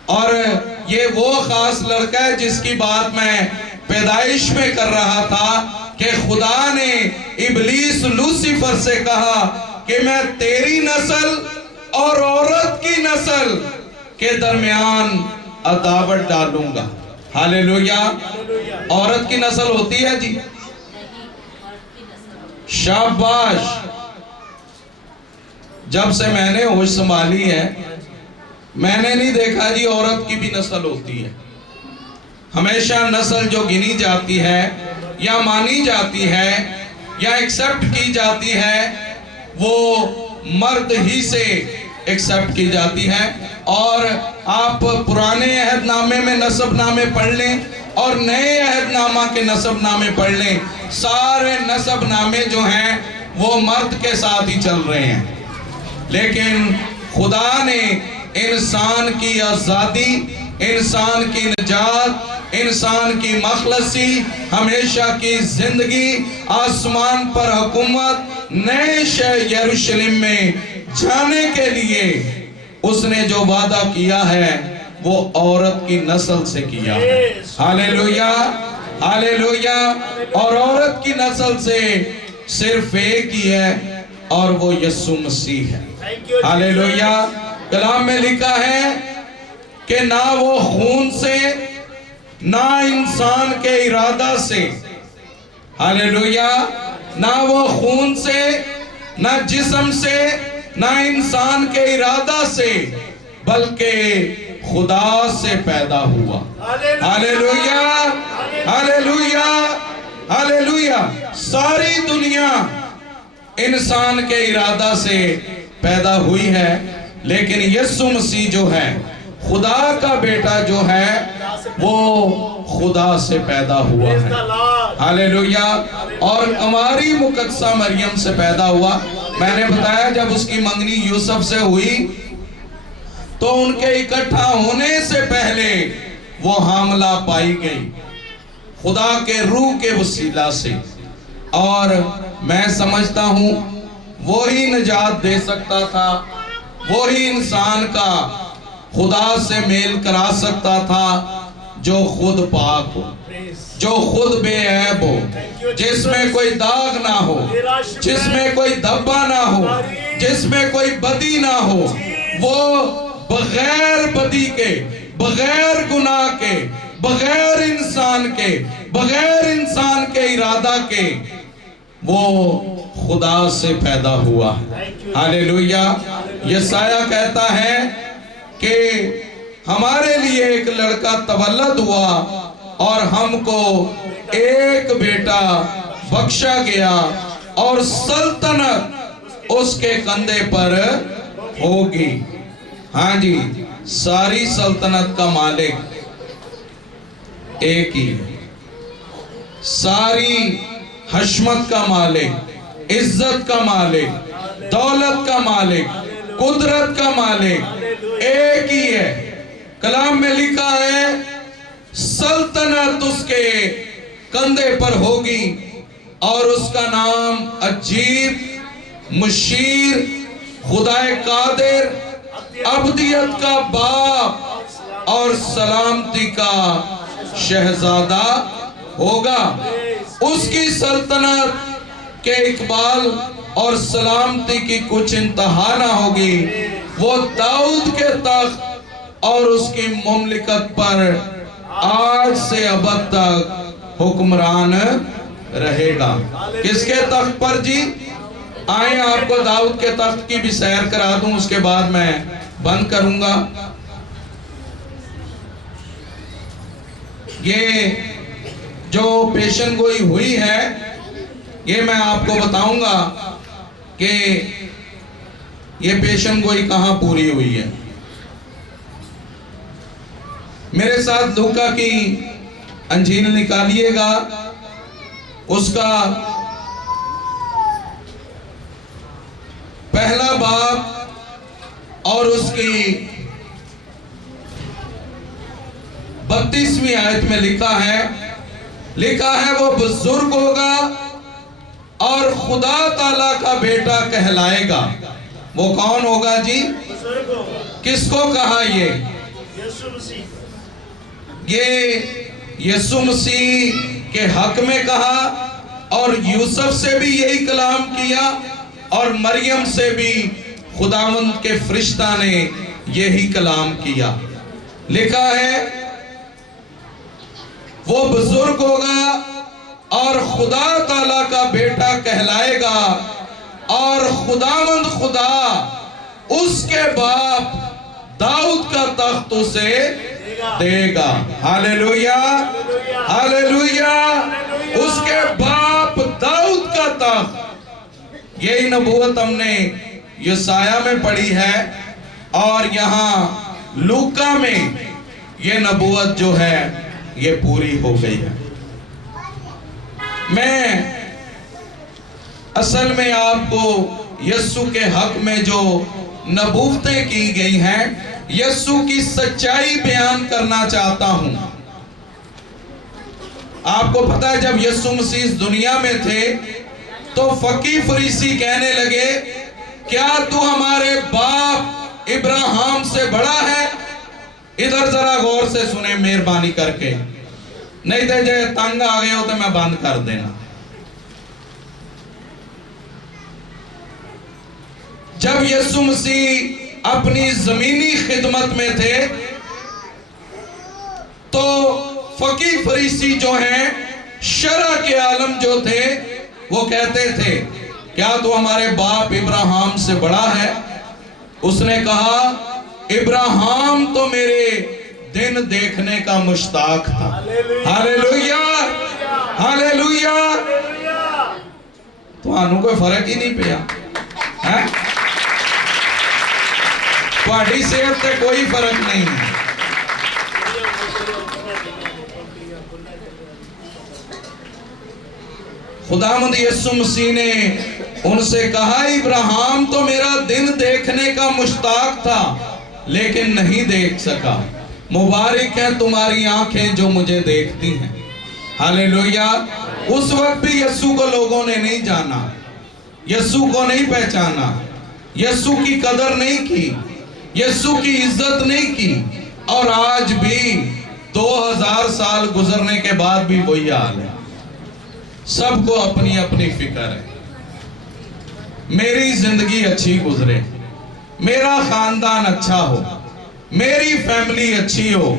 और ये वो खास लड़का है जिसकी बात मैं पैदाइश में कर रहा था कि खुदा ने इब्लीस लूसीफर से कहा कि मैं तेरी नस्ल और औरत की नस्ल के दरमियान अदावत डालूंगा। हालेलुया। औरत की नस्ल होती है जी, शाबाश। जब से मैंने होश संभाली है मैंने नहीं देखा जी औरत की भी नस्ल होती है। हमेशा नस्ल जो गिनी जाती है या मानी जाती है या एक्सेप्ट की जाती है वो मर्द ही से एक्सेप्ट की जाती है। और आप पुराने अहदनामे में नसबनामे पढ़ लें और नए अहदनामा के नसबनामे पढ़ लें, सारे नसबनामे जो हैं वो मर्द के साथ ही चल रहे हैं। लेकिन खुदा ने इंसान की आज़ादी, इंसान की निजात, इंसान की मखलसी, हमेशा की जिंदगी, आसमान पर हुकूमत, नए शहर यरूशलेम में जाने के लिए उसने जो वादा किया है वो औरत की नस्ल से किया है। Hallelujah, hallelujah. और औरत की नस्ल से सिर्फ एक ही है और वो यीशु मसीह है। हालेलुया। कलाम में लिखा है कि ना वो खून से, ना इंसान के इरादा से, हालेलुया, ना वो खून से, ना जिस्म से, ना इंसान के इरादा से, बल्कि खुदा से पैदा हुआ। Hallelujah, hallelujah, hallelujah. सारी दुनिया इंसान के इरादा से पैदा हुई है, लेकिन यीशु मसीह जो है, खुदा का बेटा जो है, वो खुदा से पैदा हुआ है। हालेलुया। और हमारी मुकद्दसा मरियम से पैदा हुआ। मैंने बताया जब उसकी मंगनी यूसुफ से हुई तो उनके इकट्ठा होने से पहले वो हामला पाई गई खुदा के रूह के वसीला से। और मैं समझता हूं वो ही निजात दे सकता था, वो ही इंसान का खुदा से मेल करा सकता था जो खुद पाक हो, जो खुद बेऐब हो, जिसमें कोई दाग ना हो, जिसमें कोई धब्बा ना हो, जिसमें कोई बदी ना हो। वो बगैर बदी के, बगैर गुनाह के, बगैर इंसान के इरादा के वो खुदा से पैदा हुआ। हालेलुया। यशाया कहता है कि हमारे लिए एक लड़का तवल्लद हुआ और हमको एक बेटा बख्शा गया और सल्तनत उसके कंधे पर होगी। हाँ जी, सारी सल्तनत का मालिक एक ही है। सारी हशमत का मालिक, इज्जत का मालिक, दौलत का मालिक, कुदरत का मालिक, एक ही है। कलाम में लिखा है सल्तनत उसके कंधे पर होगी और उसका नाम अजीब, मुशीर, खुदाए कादिर, अब्दियत का बाप और सलामती का शहजादा होगा। उसकी सल्तनत के इकबाल और सलामती की कुछ इंतहा ना होगी। वो दाऊद के तख्त और उसकी मुमलिकत पर आज से अबद तक हुक्मरान रहेगा। किसके तख्त पर जी? आए आपको दाऊद के तख्त की भी सैर करा दूं, उसके बाद मैं बंद करूंगा। ये जो पेशन गोई हुई है, ये मैं आपको बताऊंगा कि ये पेशन गोई कहां पूरी हुई है। मेरे साथ लूका की अंजील निकालिएगा, उसका पहला बाब और उसकी 32वीं आयत में लिखा है वो बुजुर्ग होगा और खुदा ताला का बेटा कहलाएगा। वो कौन होगा जी? किसको कहा ये यीशु मसीह के हक में कहा, और यूसुफ से भी यही कलाम किया और मरियम से भी खुदावंद के फरिश्ता ने यही कलाम किया। लिखा है वो बुजुर्ग होगा और खुदा ताला का बेटा कहलाएगा और खुदावंद खुदा उसके बाप दाऊद का तख्त उसे देगा। Hallelujah, hallelujah. उसके बाप दाऊद का तख्त, यही नबूवत हमने यसाया में पढ़ी है और यहाँ लूका में ये नबूवत जो है ये पूरी हो गई है। मैं असल में आपको यीशु के हक में जो नबूवतें की गई हैं, यीशु की सच्चाई बयान करना चाहता हूं। आपको पता है जब यीशु मसीह इस दुनिया में थे तो फकीर फरीसी कहने लगे, क्या तू हमारे बाप इब्राहिम से बड़ा है? इधर जरा गौर से सुने मेहरबानी करके, नहीं तो जो तंग आ गए हो तो मैं बंद कर देना। जब यीशु मसीह अपनी जमीनी खिदमत में थे तो फकीर फरीसी जो हैं, शरा के आलम जो थे, वो कहते थे क्या तू हमारे बाप इब्राहिम से बड़ा है? उसने कहा इब्राहिम तो मेरे दिन देखने का मुश्ताक था। Hallelujah, hallelujah. तुहानू कोई फर्क ही नहीं पिया है? तुम्हारी सेहत से कोई फर्क नहीं है। खुदावंद यीशु मसीह ने उनसे कहा इब्राहिम तो मेरा दिन देखने का मुश्ताक था लेकिन नहीं देख सका। मुबारक है तुम्हारी आंखें जो मुझे देखती हैं। हालेलुया। उस वक्त भी यीशु को लोगों ने नहीं जाना, यीशु को नहीं पहचाना, यीशु की कदर नहीं की, यीशु की इज्जत नहीं की, और आज भी 2000 साल गुजरने के बाद भी वही हाल है। सबको अपनी अपनी फिक्र है, मेरी जिंदगी अच्छी गुजरे, मेरा खानदान अच्छा हो, मेरी फैमिली अच्छी हो।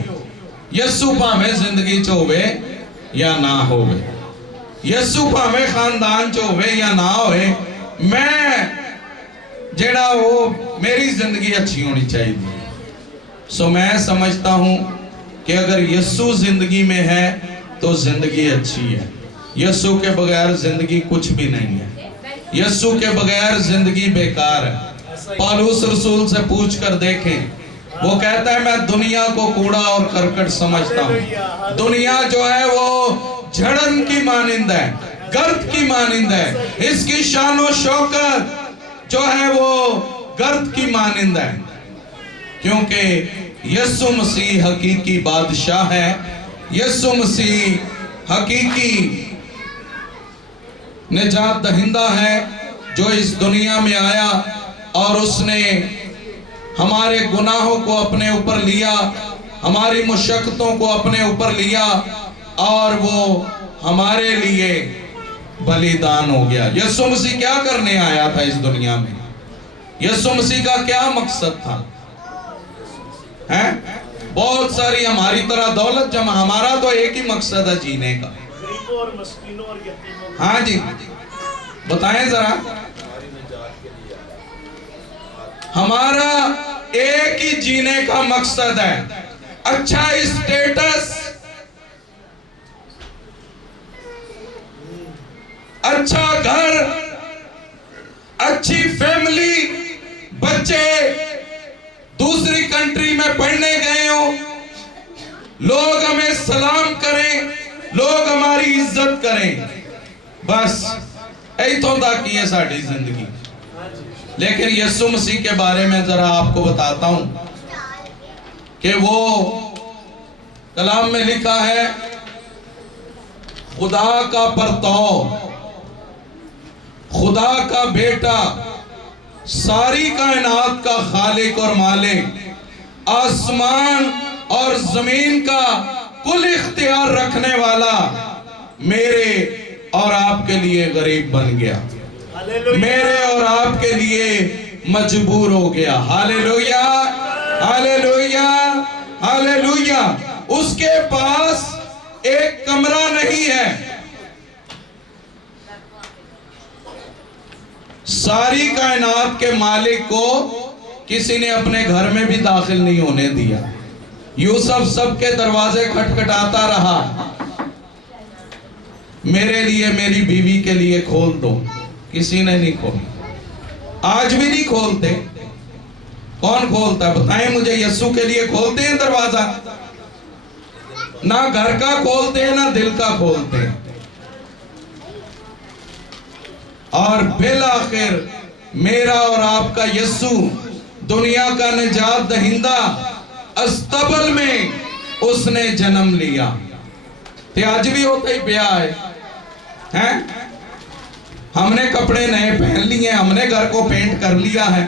यीशु भावें जिंदगी च होवे या ना होवे, यीशु भावें खानदान च होवे या ना होवे, मैं जेड़ा वो मेरी जिंदगी अच्छी होनी चाहिए। सो मैं समझता हूं कि अगर यीशु जिंदगी में है तो जिंदगी अच्छी है। यीशु के बगैर जिंदगी कुछ भी नहीं है, यीशु के बगैर जिंदगी बेकार है। पौलुस रसूल से पूछ कर देखें, वो कहता है मैं दुनिया को कूड़ा और करकट समझता हूँ। दुनिया जो है वो झड़न की मानिंद है, गर्द की मानिंद है, इसकी शान और शौकत जो है वो गर्द की मानिंद है। क्योंकि यीशु मसीह हकीकी बादशाह है। यीशु मसीह हकीकी निजात दहिंदा है जो इस दुनिया में आया और उसने हमारे गुनाहों को अपने ऊपर लिया, हमारी मुशक्कतों को अपने ऊपर लिया और वो हमारे लिए बलिदान हो गया। यीशु मसीह क्या करने आया था इस दुनिया में? यीशु मसीह का क्या मकसद था? हैं? बहुत सारी हमारी तरह दौलत जमा, हमारा तो एक ही मकसद है जीने का। हाँ जी, बताएं जरा। हमारा एक ही जीने का मकसद है, अच्छा स्टेटस, अच्छा घर, अच्छी फैमिली, बच्चे दूसरी कंट्री में पढ़ने गए हो, लोग हमें सलाम करें, लोग हमारी इज्जत करें, बस यही तो ताकि है साड़ी जिंदगी। लेकिन यीशु मसीह के बारे में जरा आपको बताता हूं कि वो कलाम में लिखा है, खुदा का परतौ, खुदा का बेटा, सारी कायनात का खालिक और मालिक, आसमान और जमीन का कुल इख्तियार रखने वाला मेरे और आपके लिए गरीब बन गया, मेरे और आपके लिए मजबूर हो गया। Hallelujah, hallelujah, hallelujah. उसके पास एक कमरा नहीं है, सारी कायनात के मालिक को किसी ने अपने घर में भी दाखिल नहीं होने दिया। यूसुफ सबके दरवाजे खटखटाता रहा, मेरे लिए, मेरी बीवी के लिए खोल दो, किसी ने नहीं खोला। आज भी नहीं खोलते। कौन खोलता है बताएं मुझे? यीशु के लिए खोलते हैं दरवाजा? ना घर का खोलते हैं, ना दिल का खोलते हैं। और बिल आखिर मेरा और आपका यीशु दुनिया का निजात दहिंदा अस्तबल में उसने जन्म लिया। ते आज भी होता ही ब्याह है? हमने कपड़े नए पहन लिए, हमने घर को पेंट कर लिया है।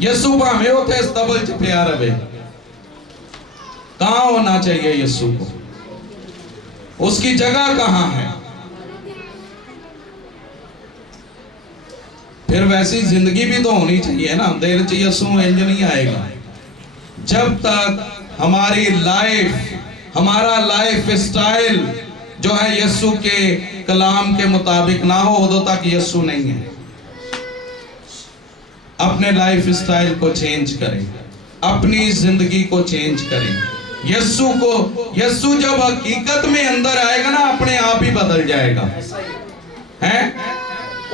यीशु भावे होते अस्तबल च पिया रहे। कहां होना चाहिए यीशु को? उसकी जगह कहां है? फिर वैसी जिंदगी भी तो होनी चाहिए ना। दिल च यीशु इंज नहीं आएगा जब तक हमारी लाइफ, हमारा लाइफ स्टाइल जो है यीशु के कलाम के मुताबिक ना हो, उਦੋਂ तक यीशु नहीं है। अपने लाइफ स्टाइल को चेंज करें, अपनी जिंदगी को चेंज करें। यीशु को, यीशु जब हकीकत में अंदर आएगा ना, अपने आप ही बदल जाएगा। हैं?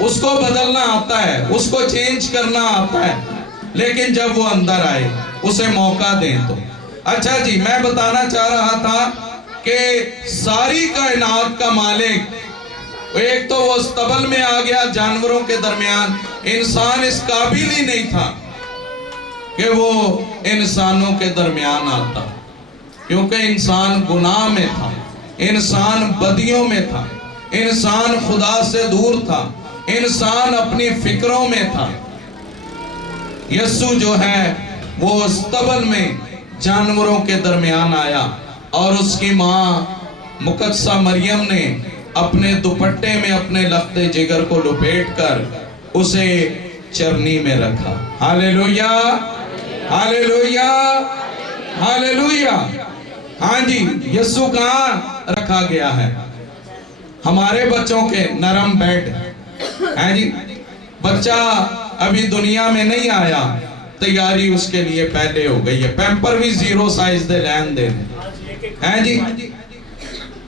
उसको बदलना आता है, उसको चेंज करना आता है, लेकिन जब वो अंदर आए, उसे मौका दें तो। अच्छा जी, मैं बताना चाह रहा था कि सारी कायनात का मालिक, एक तो वो अस्तबल में आ गया जानवरों के दरमियान। इंसान इस काबिल ही नहीं था कि वो इंसानों के दरमियान आता, क्योंकि इंसान गुनाह में था, इंसान बदियों में था, इंसान खुदा से दूर था, इंसान अपनी फिक्रों में था। यीशु जो है वो अस्तबल में जानवरों के दरमियान आया और उसकी माँ मुकद्दसा मरियम ने अपने दुपट्टे में अपने लफ्ते जिगर को लपेटकर उसे चरनी में रखा। Hallelujah, hallelujah, hallelujah. हाँ जी, यीशु कहाँ रखा गया है? हमारे बच्चों के नरम बेड है जी। बच्चा अभी दुनिया में नहीं आया, तैयारी उसके लिए पहले हो गई है। पैम्पर भी 0 साइज दे लैन दे हैं जी।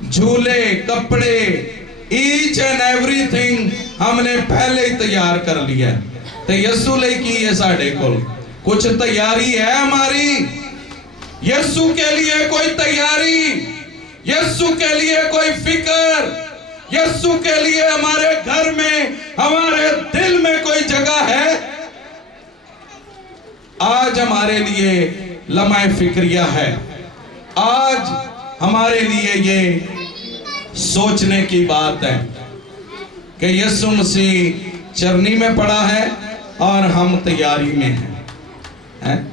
झूले, कपड़े, ईच एंड एवरीथिंग हमने पहले ही तैयार कर लिया है। तो यीशु ले की है साढ़े को कुछ तैयारी है हमारी? यीशु के लिए कोई तैयारी, यीशु के लिए कोई फिक्र, यीशु के लिए हमारे घर में, हमारे दिल में कोई जगह है? आज हमारे लिए लम्हा फिक्रिया है। आज हमारे लिए ये सोचने की बात है कि यीशु मसीह चरनी में पड़ा है और हम तैयारी में हैं।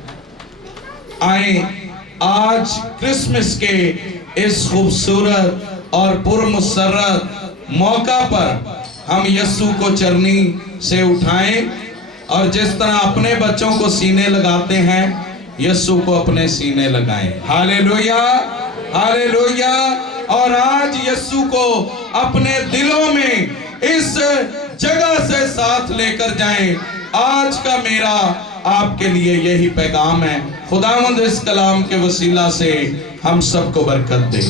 आए आज क्रिसमस के इस खूबसूरत और पुरमसरत मौका पर हम यीशु को चरनी से उठाएं और जिस तरह अपने बच्चों को सीने लगाते हैं यीशु को अपने सीने लगाएं। Hallelujah, hallelujah. और आज यीशु को अपने दिलों में इस जगह से साथ लेकर जाएं। आज का मेरा आपके लिए यही पैगाम है। खुदावंद इस कलाम के वसीला से हम सबको बरकत दे।